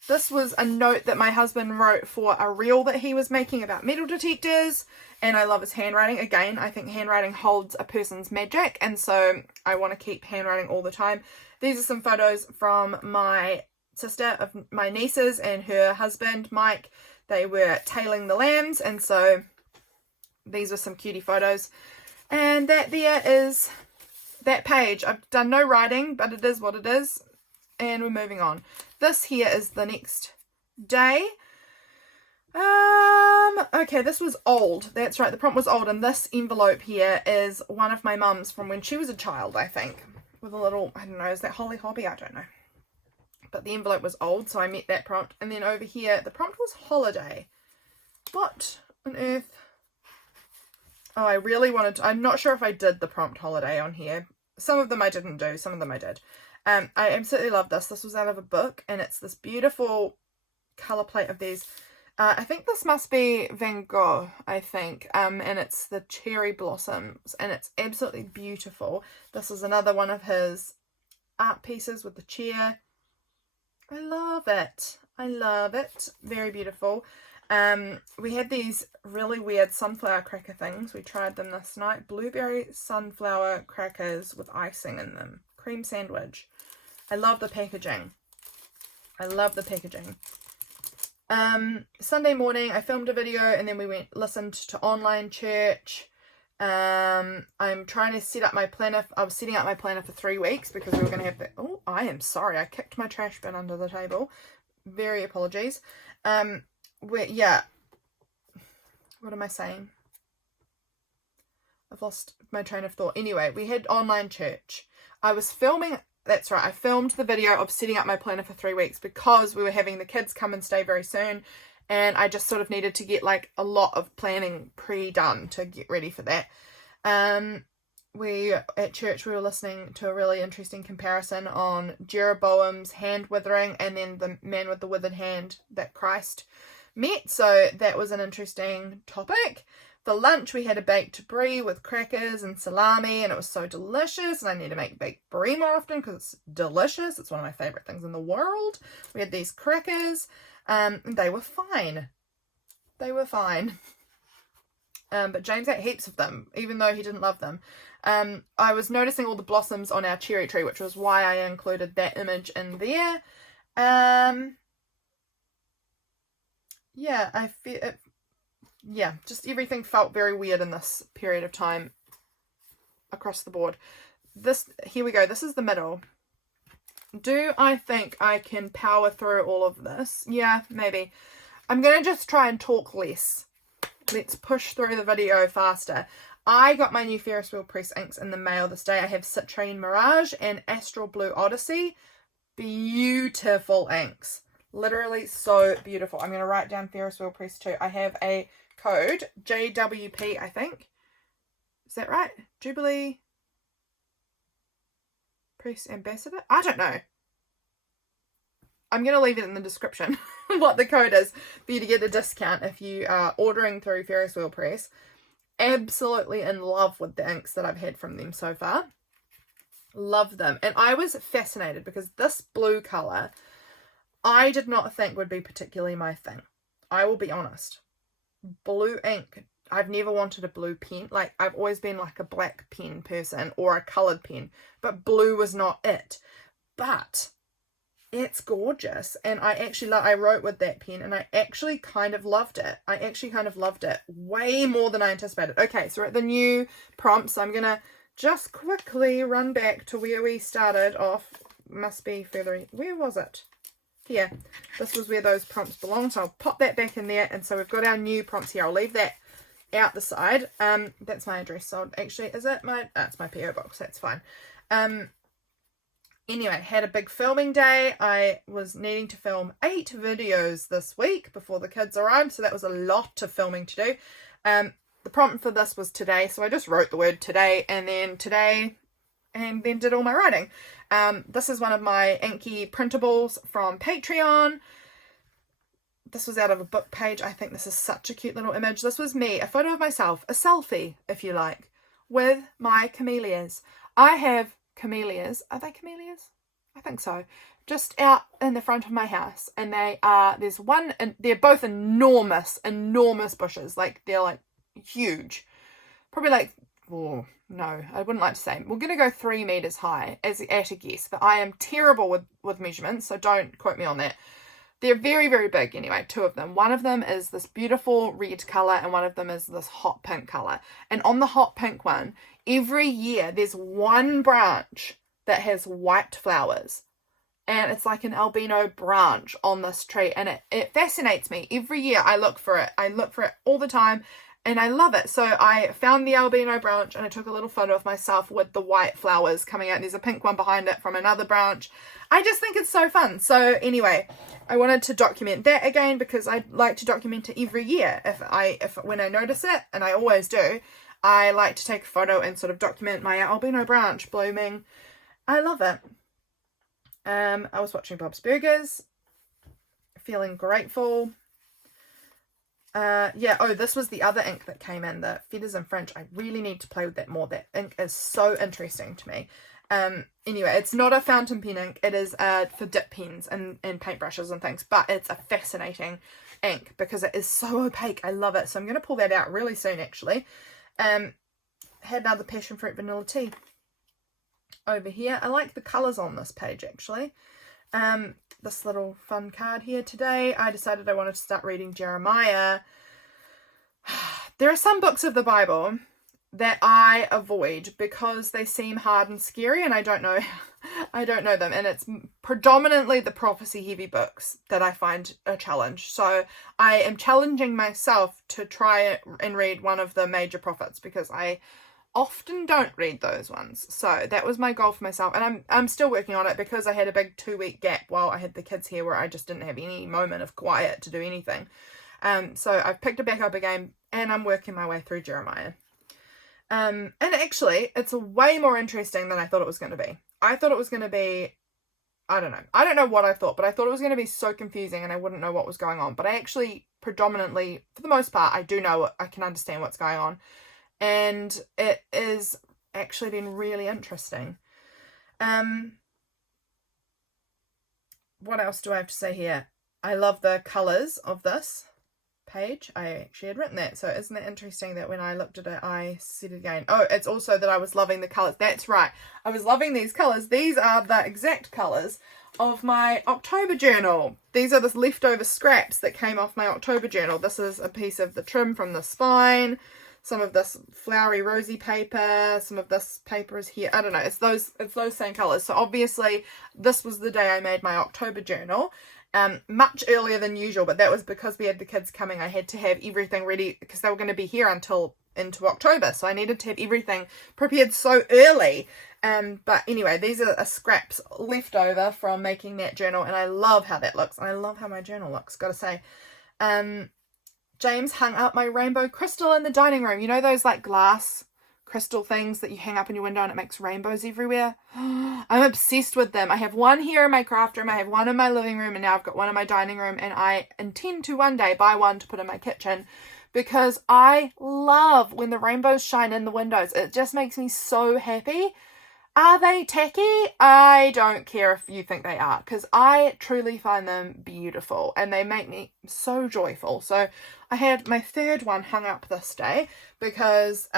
This was a note that my husband wrote for a reel that he was making about metal detectors, and I love his handwriting. Again, I think handwriting holds a person's magic, and so I want to keep handwriting all the time. These are some photos from my sister, of my nieces and her husband, Mike. They were tailing the lambs, and so these are some cutie photos. And that there is that page. I've done no writing, but it is what it is, and we're moving on. This here is the next day. Okay, this was old. That's right, the prompt was old, and this envelope here is one of my mum's from when she was a child, I think. with a little, I don't know, is that Holly Hobby? I don't know. But the envelope was old, so I met that prompt. And then over here, the prompt was holiday. What on earth? Oh, I really wanted to, I'm not sure if I did the prompt holiday on here. Some of them I didn't do, some of them I did. I absolutely love this. This was out of a book, and it's this beautiful colour plate of these. I think this must be Van Gogh, I think, and it's the cherry blossoms, and it's absolutely beautiful. This is another one of his art pieces with the chair. I love it. I love it. Very beautiful. We had these really weird sunflower cracker things. We tried them this night. Blueberry sunflower crackers with icing in them. Cream sandwich. I love the packaging. I love the packaging. Sunday morning, I filmed a video and then we listened to online church. I'm trying to set up my planner. I was setting up my planner for 3 weeks because we were going to have the, oh, I am sorry. I kicked my trash bin under the table. Very apologies. Yeah. What am I saying? I've lost my train of thought. Anyway, we had online church. I was filming, that's right, I filmed the video of setting up my planner for 3 weeks because we were having the kids come and stay very soon, and I just sort of needed to get like a lot of planning pre-done to get ready for that. At church we were listening to a really interesting comparison on Jeroboam's hand withering and then the man with the withered hand that Christ met, so that was an interesting topic. For lunch, we had a baked brie with crackers and salami, and it was so delicious, and I need to make baked brie more often because it's delicious. It's one of my favourite things in the world. We had these crackers, and they were fine. They were fine. But James ate heaps of them, even though he didn't love them. I was noticing all the blossoms on our cherry tree, which was why I included that image in there. Yeah, I feel it. Yeah, just everything felt very weird in this period of time across the board. Here we go. This is the middle. Do I think I can power through all of this? Yeah, maybe. I'm going to just try and talk less. Let's push through the video faster. I got my new Ferris wheel press inks in the mail this day. I have Citrine Mirage and Astral Blue Odyssey. Beautiful inks. Literally so beautiful. I'm going to write down Ferris wheel press too. I have a code, JWP, I think. Is that right? Jubilee Press Ambassador? I don't know. I'm going to leave it in the description what the code is for you to get a discount if you are ordering through Ferris Wheel Press. Absolutely in love with the inks that I've had from them so far. Love them. And I was fascinated because this blue colour I did not think would be particularly my thing. I will be honest. Blue ink, I've never wanted a blue pen. Like, I've always been like a black pen person or a coloured pen. But blue was not it. But it's gorgeous. And I wrote with that pen and I actually kind of loved it. I actually kind of loved it way more than I anticipated. Okay, so we're at the new prompts. I'm going to just quickly run back to where we started off. Must be further. Where was it? Here. This was where those prompts belong. So I'll pop that back in there. And so we've got our new prompts here. I'll leave that out the side. That's my address. So actually, is it my... it's my PO box. That's fine. Anyway, had a big filming day. I was needing to film 8 videos this week before the kids arrived, so that was a lot of filming to do. The prompt for this was today, so I just wrote the word today and then did all my writing. This is one of my inky printables from Patreon. This was out of a book page. I think this is such a cute little image. This was me, a photo of myself, a selfie, if you like, with my camellias. I have camellias. Are they camellias? I think so. Just out in the front of my house. And there's one, and they're both enormous bushes. Like, they're like huge. Probably like, oh, no, I wouldn't like to say. We're going to go 3 meters high at a guess. But I am terrible with measurements, so don't quote me on that. They're very, very big anyway, 2 of them. One of them is this beautiful red colour and one of them is this hot pink colour. And on the hot pink one, every year there's one branch that has white flowers. And it's like an albino branch on this tree. And it fascinates me. Every year I look for it. I look for it all the time. and I love it. So I found the albino branch and I took a little photo of myself with the white flowers coming out. There's a pink one behind it from another branch. I just think it's so fun. So anyway, I wanted to document that again because I like to document it every year. When I notice it, and I always do, I like to take a photo and sort of document my albino branch blooming. I love it. I was watching Bob's Burgers, feeling grateful. This was the other ink that came in, the Feathers and Fringe. I really need to play with that more. That ink is so interesting to me. Anyway, it's not a fountain pen ink. It is for dip pens and paintbrushes and things, but it's a fascinating ink because it is so opaque. I love it. So I'm going to pull that out really soon, actually. Had another passion fruit vanilla tea over here. I like the colours on this page, actually. This little fun card here today. I decided I wanted to start reading Jeremiah. There are some books of the Bible that I avoid because they seem hard and scary, and I don't know them, and it's predominantly the prophecy heavy books that I find a challenge. So I am challenging myself to try and read one of the major prophets because I often don't read those ones. So that was my goal for myself, and I'm still working on it because I had a big 2-week gap while I had the kids here where I just didn't have any moment of quiet to do anything. So I've picked it back up again and I'm working my way through Jeremiah. And actually it's way more interesting than I thought it was going to be. I thought it was going to be, I don't know what I thought, but I thought it was going to be so confusing and I wouldn't know what was going on. But I actually predominantly, for the most part, I can understand what's going on. And it is actually been really interesting. What else do I have to say here? I love the colours of this page. I actually had written that. So isn't it interesting that when I looked at it, I said it again. Oh, it's also that I was loving the colours. That's right. I was loving these colours. These are the exact colours of my October journal. These are the leftover scraps that came off my October journal. This is a piece of the trim from the spine. Some of this flowery rosy paper, some of this paper is here. I don't know, it's those same colours. So obviously this was the day I made my October journal, much earlier than usual, but that was because we had the kids coming. I had to have everything ready because they were going to be here until into October, so I needed to have everything prepared so early. But anyway, these are scraps left over from making that journal, and I love how that looks. I love how my journal looks, gotta say. James hung up my rainbow crystal in the dining room. You know those like glass crystal things that you hang up in your window and it makes rainbows everywhere? I'm obsessed with them. I have one here in my craft room, I have one in my living room, and now I've got one in my dining room, and I intend to one day buy one to put in my kitchen because I love when the rainbows shine in the windows. It just makes me so happy. Are they tacky? I don't care if you think they are, because I truly find them beautiful and they make me so joyful. So I had my third one hung up this day because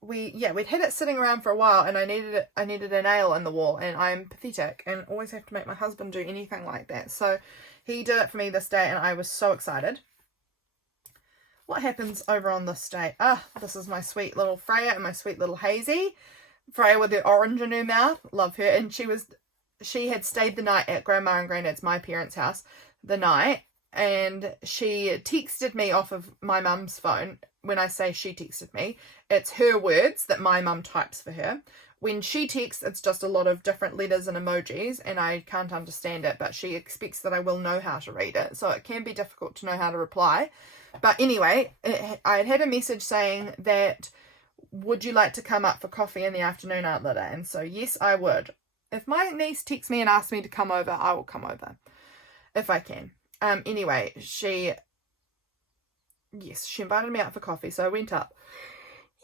we'd had it sitting around for a while and I needed a nail in the wall, and I'm pathetic and always have to make my husband do anything like that. So he did it for me this day and I was so excited. What happens over on this day? This is my sweet little Freya and my sweet little Hazy. Freya with her orange in her mouth, love her. And she had stayed the night at Grandma and Granddad's, my parents' house, the night, and she texted me off of my mum's phone. When I say she texted me, it's her words that my mum types for her. When she texts, it's just a lot of different letters and emojis, and I can't understand it, but she expects that I will know how to read it, so it can be difficult to know how to reply. But anyway, I had a message saying that, would you like to come up for coffee in the afternoon, Aunt Lyda? And so, yes, I would. If my niece texts me and asks me to come over, I will come over. If I can. Anyway, she invited me out for coffee, so I went up.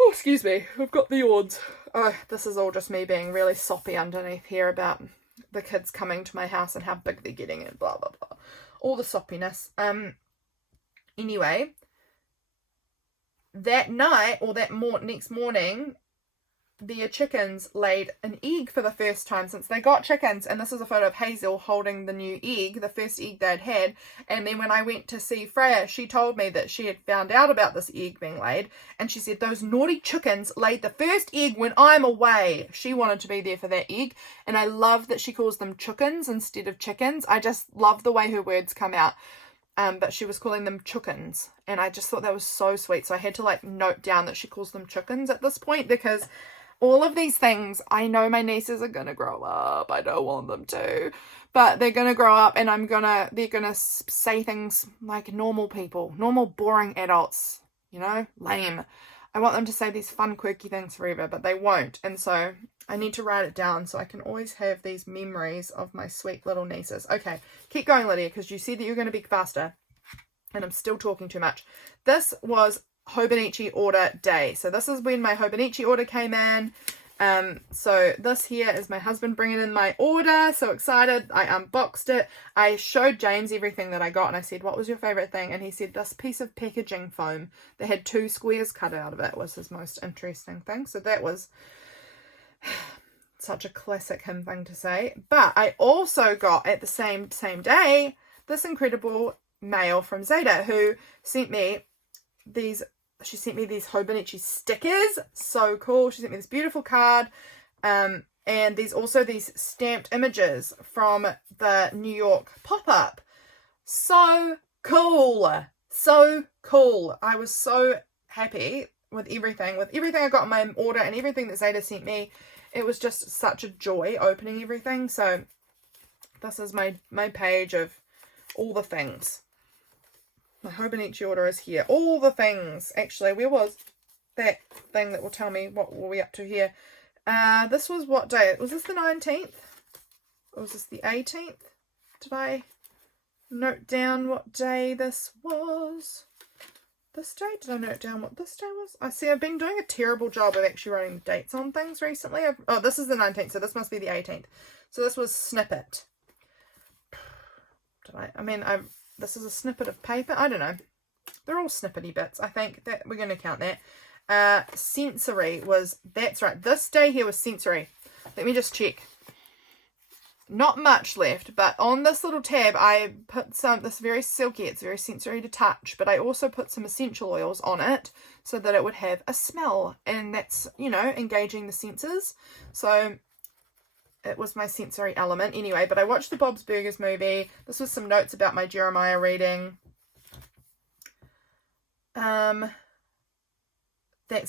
Oh, excuse me, I've got the yawns. Oh, this is all just me being really soppy underneath here about the kids coming to my house and how big they're getting and blah, blah, blah. All the soppiness. Anyway, that night, or that next morning, their chickens laid an egg for the first time since they got chickens. And this is a photo of Hazel holding the new egg, the first egg they'd had. And then when I went to see Freya, she told me that she had found out about this egg being laid. And she said, those naughty chickens laid the first egg when I'm away. She wanted to be there for that egg. And I love that she calls them chickens instead of chickens. I just love the way her words come out. but she was calling them chickens, and I just thought that was so sweet. So I had to like note down that she calls them chickens at this point, because all of these things, I know my nieces are gonna grow up. I don't want them to, but they're gonna grow up, and they're gonna say things like normal people, normal boring adults, you know, lame. I want them to say these fun quirky things forever, but they won't, and so I need to write it down so I can always have these memories of my sweet little nieces. Okay, keep going, Lydia, because you said that you're going to be faster, and I'm still talking too much. This was Hobonichi order day. So this is when my Hobonichi order came in. So this here is my husband bringing in my order. So excited. I unboxed it. I showed James everything that I got, and I said, what was your favorite thing? And he said this piece of packaging foam that had 2 squares cut out of it was his most interesting thing. So that was such a classic him thing to say. But I also got, at the same day, this incredible mail from Zaida, who sent me these Hobonichi stickers. So cool. She sent me this beautiful card, and these stamped images from the New York pop-up. So cool. I was so happy with everything I got in my order and everything that Zaida sent me. It was just such a joy opening everything. So this is my page of all the things. My Hobonichi order is here. All the things. Actually, where was that thing that will tell me what were we up to here? This was what day? Was this the 19th? Or was this the 18th? Did I note down what day this was? This day? Did I note down what this day was? I see I've been doing a terrible job of actually writing dates on things recently. Oh, this is the 19th, so this must be the 18th. So this was snippet. This is a snippet of paper. I don't know. They're all snippety bits. I think that we're going to count that. Sensory was, that's right. This day here was sensory. Let me just check. Not much left, but on this little tab I put this very silky, it's very sensory to touch, but I also put some essential oils on it so that it would have a smell, and that's, you know, engaging the senses. So it was my sensory element anyway. But I watched the Bob's Burgers movie. This was some notes about my Jeremiah reading. That's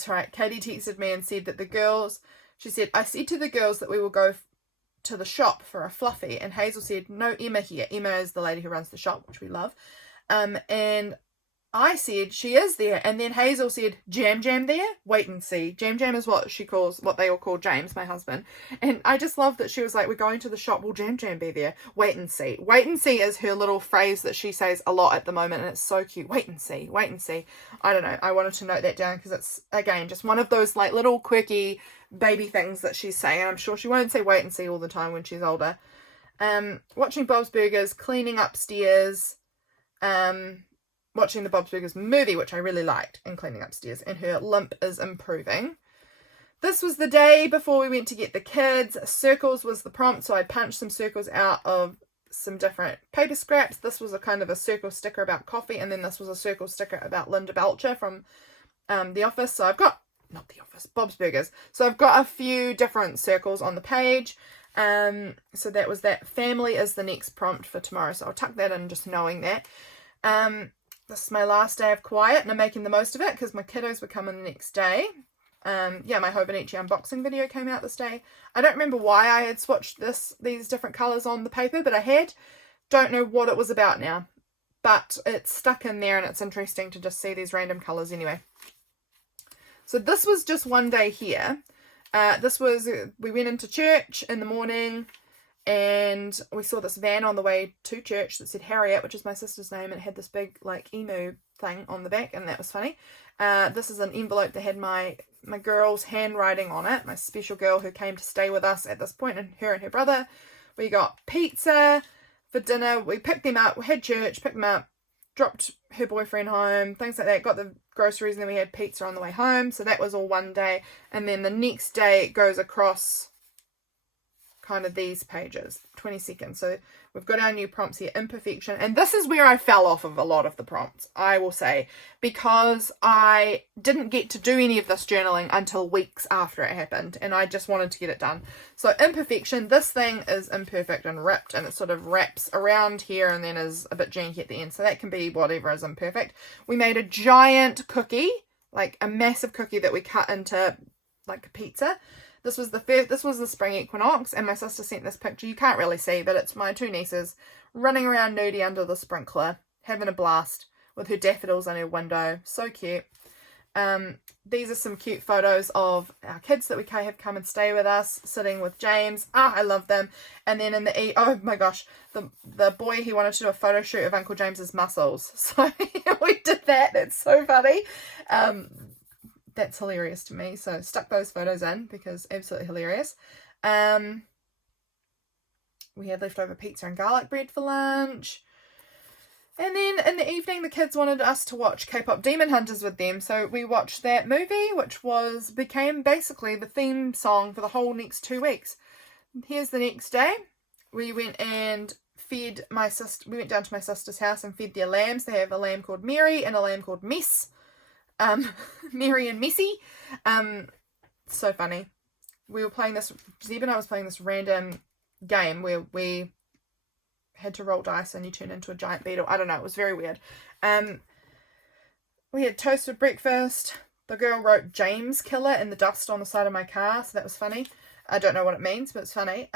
right. Katie texted me and said that she said, I said to the girls that we will go to the shop for a fluffy, and Hazel said, no Emma here. Emma is the lady who runs the shop, which we love. And I said, she is there. And then Hazel said, Jam there? Wait and see. Jam is what they all call James, my husband. And I just love that she was like, we're going to the shop. Will Jam be there? Wait and see. Wait and see is her little phrase that she says a lot at the moment, and it's so cute. Wait and see. Wait and see. I don't know. I wanted to note that down because it's, again, just one of those like little quirky baby things that she's saying. I'm sure she won't say wait and see all the time when she's older. Watching Bob's Burgers, cleaning upstairs, watching the Bob's Burgers movie, which I really liked, and cleaning upstairs, and her limp is improving. This was the day before we went to get the kids. Circles was the prompt, so I punched some circles out of some different paper scraps. This was a kind of a circle sticker about coffee, and then this was a circle sticker about Linda Belcher from The Office. So I've got, not The Office, Bob's Burgers. So I've got a few different circles on the page. So that was that. Family is the next prompt for tomorrow, so I'll tuck that in just knowing that. This is my last day of quiet, and I'm making the most of it because my kiddos were coming the next day. My Hobonichi unboxing video came out this day. I don't remember why I had swatched these different colours on the paper, but I had. Don't know what it was about now, but it's stuck in there, and it's interesting to just see these random colours anyway. So this was just one day here. We went into church in the morning, and we saw this van on the way to church that said Harriet, which is my sister's name, and it had this big like emu thing on the back, and that was funny. This is an envelope that had my girl's handwriting on it, my special girl who came to stay with us at this point, and her brother. We got pizza for dinner. We picked them up. We had church, picked them up, dropped her boyfriend home, things like that. Got the groceries, and then we had pizza on the way home. So that was all one day. And then the next day it goes across kind of these pages, 22nd. So We've got our new prompts here, imperfection. And this is where I fell off of a lot of the prompts, I will say, because I didn't get to do any of this journaling until weeks after it happened, and I just wanted to get it done. So imperfection, this thing is imperfect and ripped, and it sort of wraps around here and then is a bit janky at the end. So that can be whatever is imperfect. We made a giant cookie, like a massive cookie that we cut into like a pizza. This was the spring equinox, and my sister sent this picture. You can't really see, but it's my two nieces running around nudie under the sprinkler, having a blast with her daffodils on her window. So cute. These are some cute photos of our kids that we have come and stay with us, sitting with James. I love them. And then in the oh my gosh, the boy, he wanted to do a photo shoot of Uncle James's muscles, so we did that. That's so funny. That's hilarious to me. So stuck those photos in because absolutely hilarious. We had leftover pizza and garlic bread for lunch. And then in the evening, the kids wanted us to watch K-pop Demon Hunters with them. So we watched that movie, which became basically the theme song for the whole next 2 weeks. Here's the next day. We went and fed we went down to my sister's house and fed their lambs. They have a lamb called Mary and a lamb called Mess. Mary and Missy. So funny. We were playing this, Zeb and I was playing this random game where we had to roll dice and you turn into a giant beetle. I don't know, it was very weird. We had toast with breakfast. The girl wrote James Killer in the dust on the side of my car, so that was funny. I don't know what it means, but it's funny.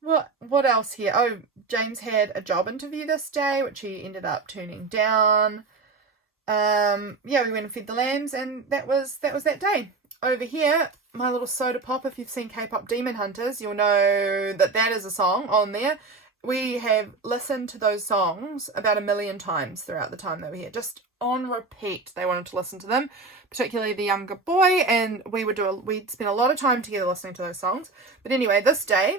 What else here? Oh, James had a job interview this day, which he ended up turning down. Yeah, we went and fed the lambs, and that was that day. Over here, my little soda pop, if you've seen K-pop Demon Hunters, you'll know that is a song on there. We have listened to those songs about 1 million times throughout the time they were here, just on repeat. They wanted to listen to them, particularly the younger boy, and we'd spend a lot of time together listening to those songs. But anyway, this day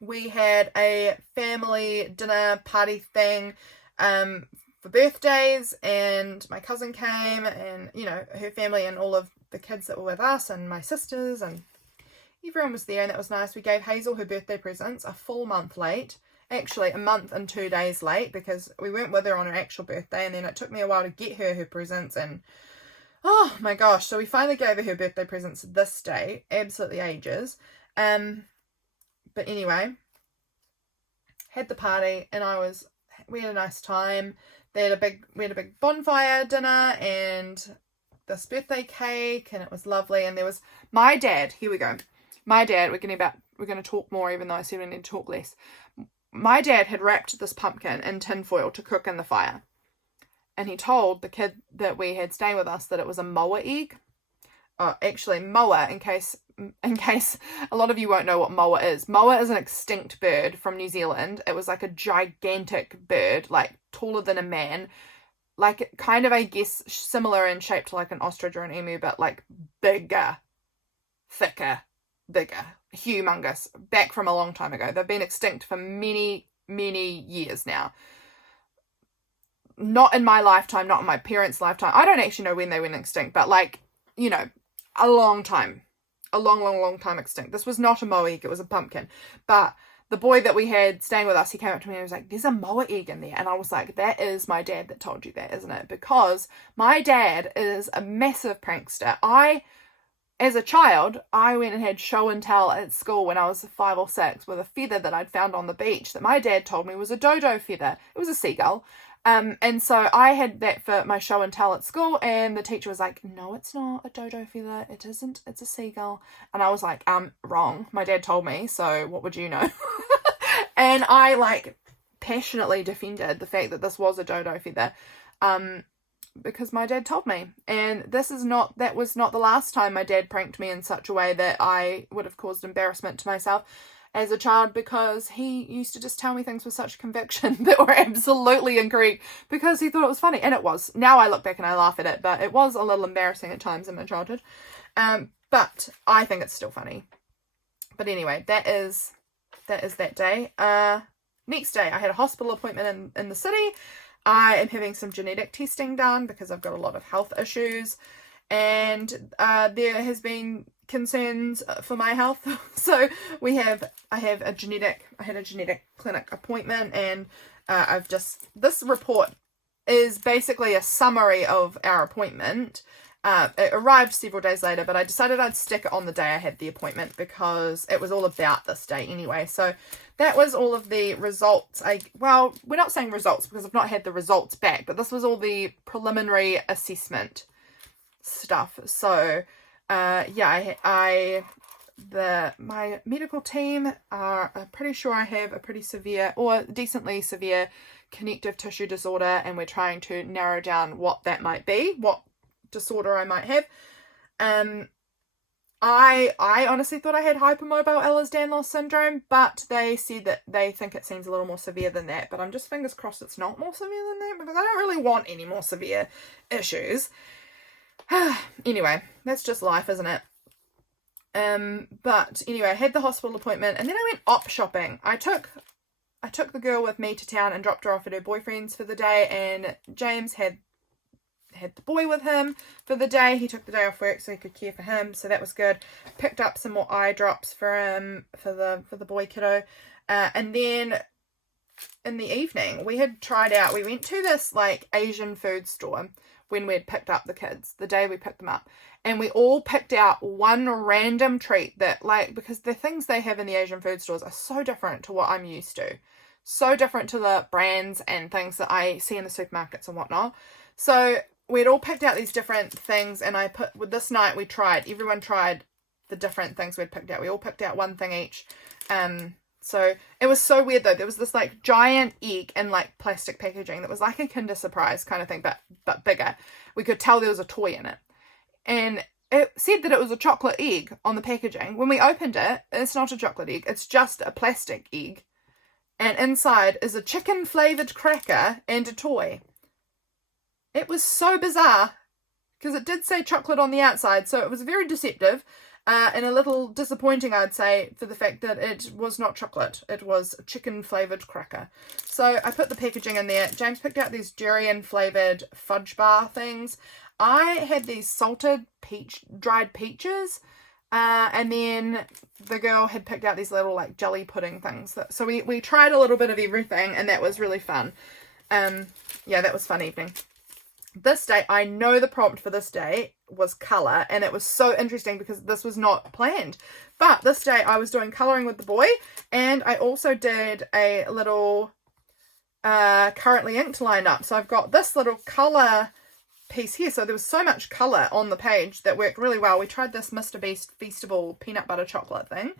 we had a family dinner party thing for birthdays, and my cousin came, and her family and all of the kids that were with us and my sisters, and everyone was there, and that was nice. We gave Hazel her birthday presents a full month late, actually a month and 2 days late, because we weren't with her on her actual birthday, and then it took me a while to get her presents, and oh my gosh, so we finally gave her birthday presents this day. Absolutely ages. But anyway, had the party, and we had a nice time. We had a big bonfire dinner and this birthday cake, and it was lovely. And there was my dad. Here we go. My dad. We're going to talk more, even though I said we need to talk less. My dad had wrapped this pumpkin in tin foil to cook in the fire, and he told the kid that we had staying with us that it was a moa egg. Oh, actually, moa, in case a lot of you won't know what moa is. Moa is an extinct bird from New Zealand. It was like a gigantic bird, like taller than a man, like kind of, I guess, similar in shape to like an ostrich or an emu, but like bigger, thicker, bigger, humongous, back from a long time ago. They've been extinct for many, many years now. Not in my lifetime, not in my parents' lifetime. I don't actually know when they went extinct, but like, a long time. A long time extinct. This was not a moa egg, it was a pumpkin. But the boy that we had staying with us, he came up to me and he was like, there's a moa egg in there. And I was like, that is my dad that told you that, isn't it? Because my dad is a massive prankster. As a child, I went and had show and tell at school when I was 5 or 6 with a feather that I'd found on the beach that my dad told me was a dodo feather. It was a seagull. And so I had that for my show and tell at school, and the teacher was like, no, it's not a dodo feather. It isn't. It's a seagull. And I was like, wrong. My dad told me, so what would you know? And I like passionately defended the fact that this was a dodo feather, because my dad told me. And that was not the last time my dad pranked me in such a way that I would have caused embarrassment to myself as a child, because he used to just tell me things with such conviction that were absolutely incorrect because he thought it was funny. And it was. Now I look back and I laugh at it, but it was a little embarrassing at times in my childhood. But I think it's still funny. But anyway, that is that day. Next day, I had a hospital appointment in the city. I am having some genetic testing done because I've got a lot of health issues. And there has been concerns for my health. So I had a genetic clinic appointment, and this report is basically a summary of our appointment. It arrived several days later, but I decided I'd stick it on the day I had the appointment because it was all about this day anyway. So that was all of the results. Well, we're not saying results because I've not had the results back, but this was all the preliminary assessment stuff. So yeah, my medical team are pretty sure I have a pretty severe or decently severe connective tissue disorder, and we're trying to narrow down what that might be, what disorder I might have. I honestly thought I had hypermobile Ehlers-Danlos syndrome, but they said that they think it seems a little more severe than that. But I'm just fingers crossed it's not more severe than that, because I don't really want any more severe issues. Anyway, that's just life, isn't it? But anyway, I had the hospital appointment, and then I went op shopping. I took the girl with me to town and dropped her off at her boyfriend's for the day, and James had the boy with him for the day. He took the day off work so he could care for him, so that was good. Picked up some more eye drops for him, for the boy kiddo, and then in the evening we went to this like Asian food store when we'd picked up the kids, the day we picked them up, and we all picked out one random treat that, like, because the things they have in the Asian food stores are so different to what I'm used to, so different to the brands and things that I see in the supermarkets and whatnot. So we'd all picked out these different things, and this night everyone tried the different things we'd picked out. We all picked out one thing each. So it was so weird though. There was this like giant egg in like plastic packaging that was like a Kinder Surprise kind of thing, but bigger. We could tell there was a toy in it. And it said that it was a chocolate egg on the packaging. When we opened it, it's not a chocolate egg. It's just a plastic egg. And inside is a chicken flavoured cracker and a toy. It was so bizarre because it did say chocolate on the outside, so it was very deceptive and a little disappointing, I'd say, for the fact that it was not chocolate. It was a chicken flavoured cracker. So I put the packaging in there. James picked out these durian flavoured fudge bar things. I had these salted dried peaches, and then the girl had picked out these little like jelly pudding things. So we tried a little bit of everything, and that was really fun. Yeah, that was a fun evening. This day, I know the prompt for this day was colour, and it was so interesting because this was not planned. But this day I was doing colouring with the boy, and I also did a little currently inked lineup. So I've got this little colour piece here. So there was so much colour on the page that worked really well. We tried this Mr. Beast Feastable peanut butter chocolate thing.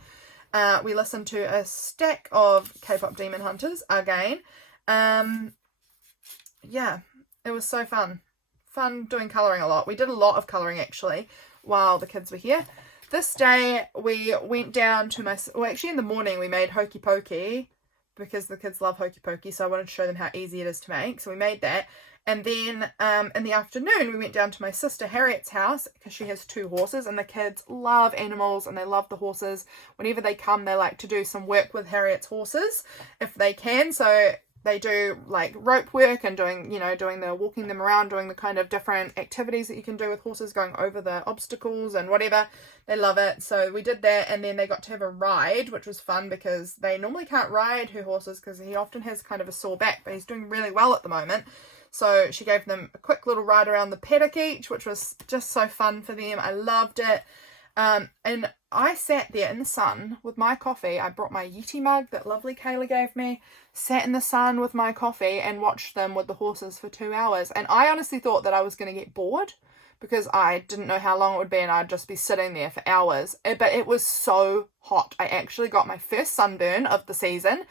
We listened to a stack of K-pop Demon Hunters again. Yeah, it was so fun. Fun doing colouring a lot. We did a lot of colouring actually while the kids were here. This day we went down to actually in the morning we made hokey pokey because the kids love hokey pokey, so I wanted to show them how easy it is to make. So we made that. And then in the afternoon we went down to my sister Harriet's house because she has 2 horses, and the kids love animals and they love the horses. Whenever they come, they like to do some work with Harriet's horses if they can. So they do like rope work and doing the walking them around, doing the kind of different activities that you can do with horses, going over the obstacles and whatever. They love it. So we did that, and then they got to have a ride, which was fun because they normally can't ride her horses because he often has kind of a sore back, but he's doing really well at the moment. So she gave them a quick little ride around the paddock each, which was just so fun for them. I loved it. And I sat there in the sun with my coffee. I brought my Yeti mug that lovely Cayla gave me, sat in the sun with my coffee and watched them with the horses for 2 hours. And I honestly thought that I was going to get bored because I didn't know how long it would be and I'd just be sitting there for hours. But it was so hot. I actually got my first sunburn of the season.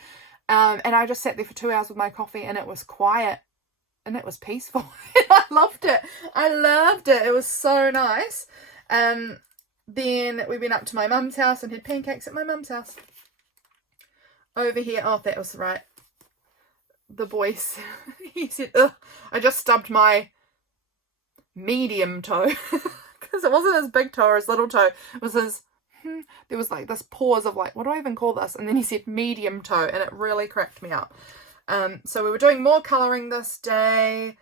And I just sat there for 2 hours with my coffee, and it was quiet and it was peaceful. I loved it. I loved it. It was so nice. Then we went up to my mum's house and had pancakes at my mum's house. Over here, oh, that was right. The boy, he said, ugh, I just stubbed my medium toe. Because it wasn't his big toe or his little toe. It was his, there was like this pause of like, what do I even call this? And then he said medium toe, and it really cracked me up. So we were doing more colouring this day.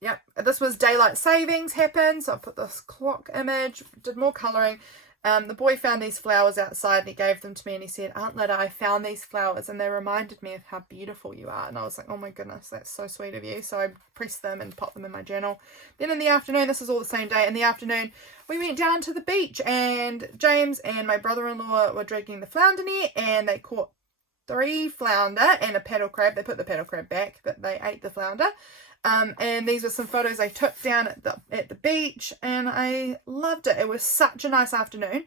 Yep, this was daylight savings happened, so I put this clock image, did more colouring. The boy found these flowers outside and he gave them to me and he said, Aunt Lida, I found these flowers and they reminded me of how beautiful you are. And I was like, oh my goodness, that's so sweet of you. So I pressed them and popped them in my journal. Then in the afternoon, this is all the same day, in the afternoon, we went down to the beach and James and my brother-in-law were dragging the flounder net and they caught 3 flounder and a paddle crab. They put the paddle crab back, but they ate the flounder. And these are some photos I took down at the beach and I loved it. It was such a nice afternoon.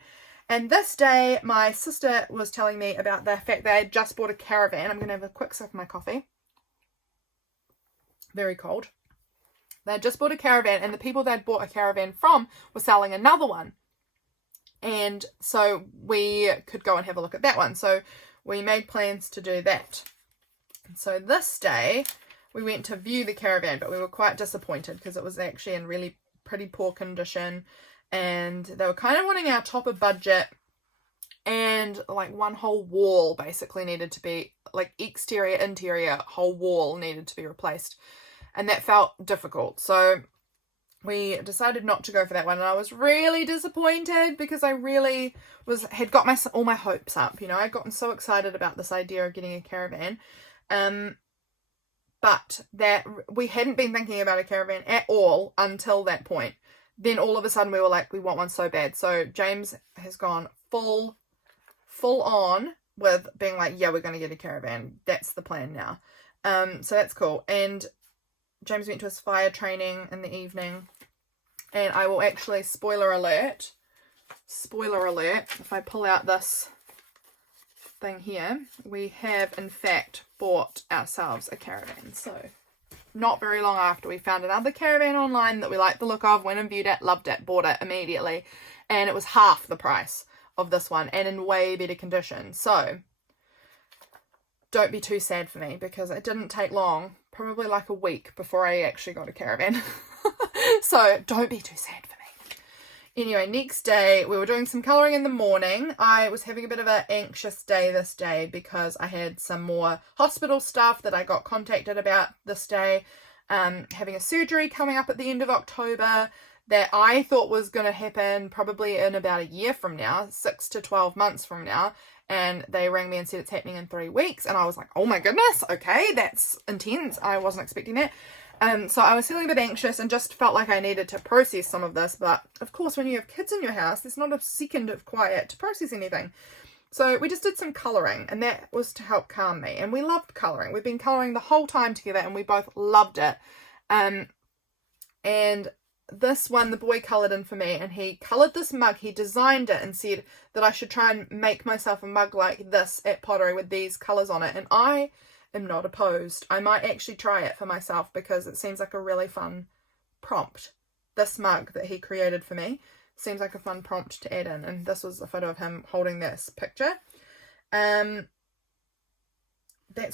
And this day, my sister was telling me about the fact that I had just bought a caravan. I'm going to have a quick sip of my coffee. Very cold. They had just bought a caravan and the people they'd bought a caravan from were selling another one. And so we could go and have a look at that one. So we made plans to do that. And so this day, we went to view the caravan, but we were quite disappointed because it was actually in really pretty poor condition. And they were kind of wanting our top of budget. And like one whole wall basically needed to be, like exterior, interior, whole wall needed to be replaced. And that felt difficult. So we decided not to go for that one. And I was really disappointed because I really had got all my hopes up. You know, I'd gotten so excited about this idea of getting a caravan. But that we hadn't been thinking about a caravan at all until that point. Then all of a sudden we were like, we want one so bad. So James has gone full on with being like, yeah, we're going to get a caravan. That's the plan now. So that's cool. And James went to his fire training in the evening. And I will actually, spoiler alert, if I pull out this thing here, we have in fact bought ourselves a caravan. So not very long after, we found another caravan online that we liked the look of, went and viewed it, loved it, bought it immediately, and it was half the price of this one and in way better condition. So don't be too sad for me because it didn't take long, probably like a week before I actually got a caravan. So don't be too sad for me. Anyway, next day, we were doing some colouring in the morning. I was having a bit of an anxious day this day because I had some more hospital stuff that I got contacted about this day. Having a surgery coming up at the end of October that I thought was going to happen probably in about a year from now, 6 to 12 months from now. And they rang me and said it's happening in 3 weeks. And I was like, oh my goodness, okay, that's intense. I wasn't expecting that. So I was feeling a bit anxious and just felt like I needed to process some of this. But of course, when you have kids in your house, there's not a second of quiet to process anything. So we just did some colouring and that was to help calm me. And we loved colouring. We've been colouring the whole time together and we both loved it. And this one, the boy coloured in for me and he coloured this mug. He designed it and said that I should try and make myself a mug like this at pottery with these colours on it. And I am not opposed. I might actually try it for myself because it seems like a really fun prompt. This mug that he created for me seems like a fun prompt to add in. And this was a photo of him holding this picture. That's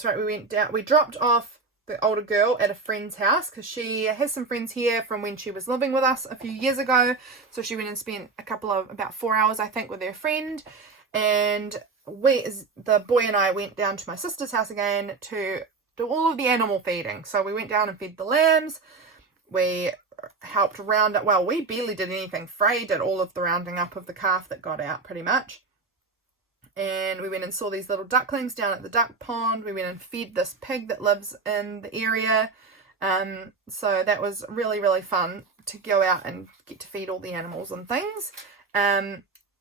right. We dropped off the older girl at a friend's house because she has some friends here from when she was living with us a few years ago. So she went and spent about 4 hours, I think, with her friend. And the boy and I went down to my sister's house again to do all of the animal feeding. So we went down and fed the lambs. We helped round up. Well, we barely did anything. Frey did all of the rounding up of the calf that got out pretty much. And we went and saw these little ducklings down at the duck pond. We went and fed this pig that lives in the area. So that was really, really fun to go out and get to feed all the animals and things.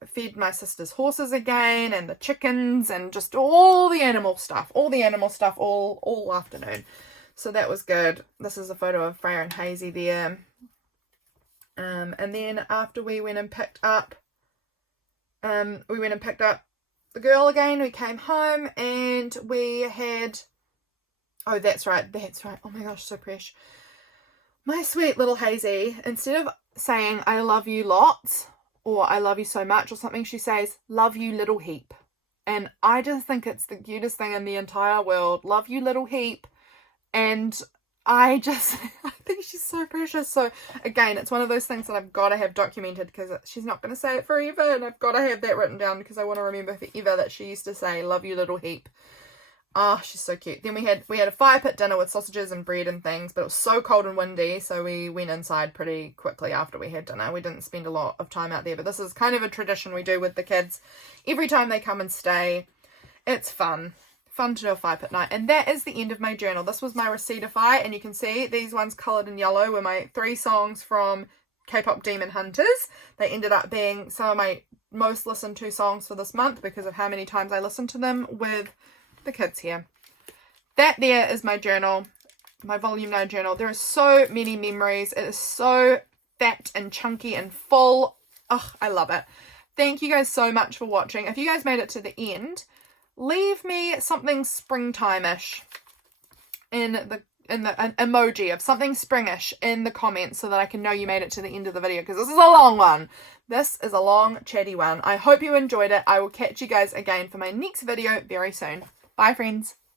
Fed my sister's horses again and the chickens and just all the animal stuff all afternoon. So that was good. This is a photo of Freya and Hazy there. And then after we went and picked up the girl again, we came home and we had, oh, that's right. Oh my gosh, so fresh. My sweet little Hazy, instead of saying, I love you lots, or I love you so much or something, she says, love you little heap. And I just think it's the cutest thing in the entire world. Love you little heap. And I think she's so precious. So again, it's one of those things that I've got to have documented because she's not going to say it forever. And I've got to have that written down because I want to remember forever that she used to say, love you little heap. Oh, she's so cute. Then we had a fire pit dinner with sausages and bread and things, but it was so cold and windy, so we went inside pretty quickly after we had dinner. We didn't spend a lot of time out there, but this is kind of a tradition we do with the kids. Every time they come and stay, it's fun. Fun to do a fire pit night. And that is the end of my journal. This was my Receiptify, and you can see these ones coloured in yellow were my 3 songs from K-pop Demon Hunters. They ended up being some of my most listened to songs for this month because of how many times I listened to them with the kids here. That there is my journal, my volume 9 journal. There are so many memories. It is so fat and chunky and full. Oh, I love it. Thank you guys so much for watching. If you guys made it to the end, leave me something springtime-ish in an emoji of something springish in the comments so that I can know you made it to the end of the video, because this is a long one. This is a long, chatty one. I hope you enjoyed it. I will catch you guys again for my next video very soon. Bye, friends.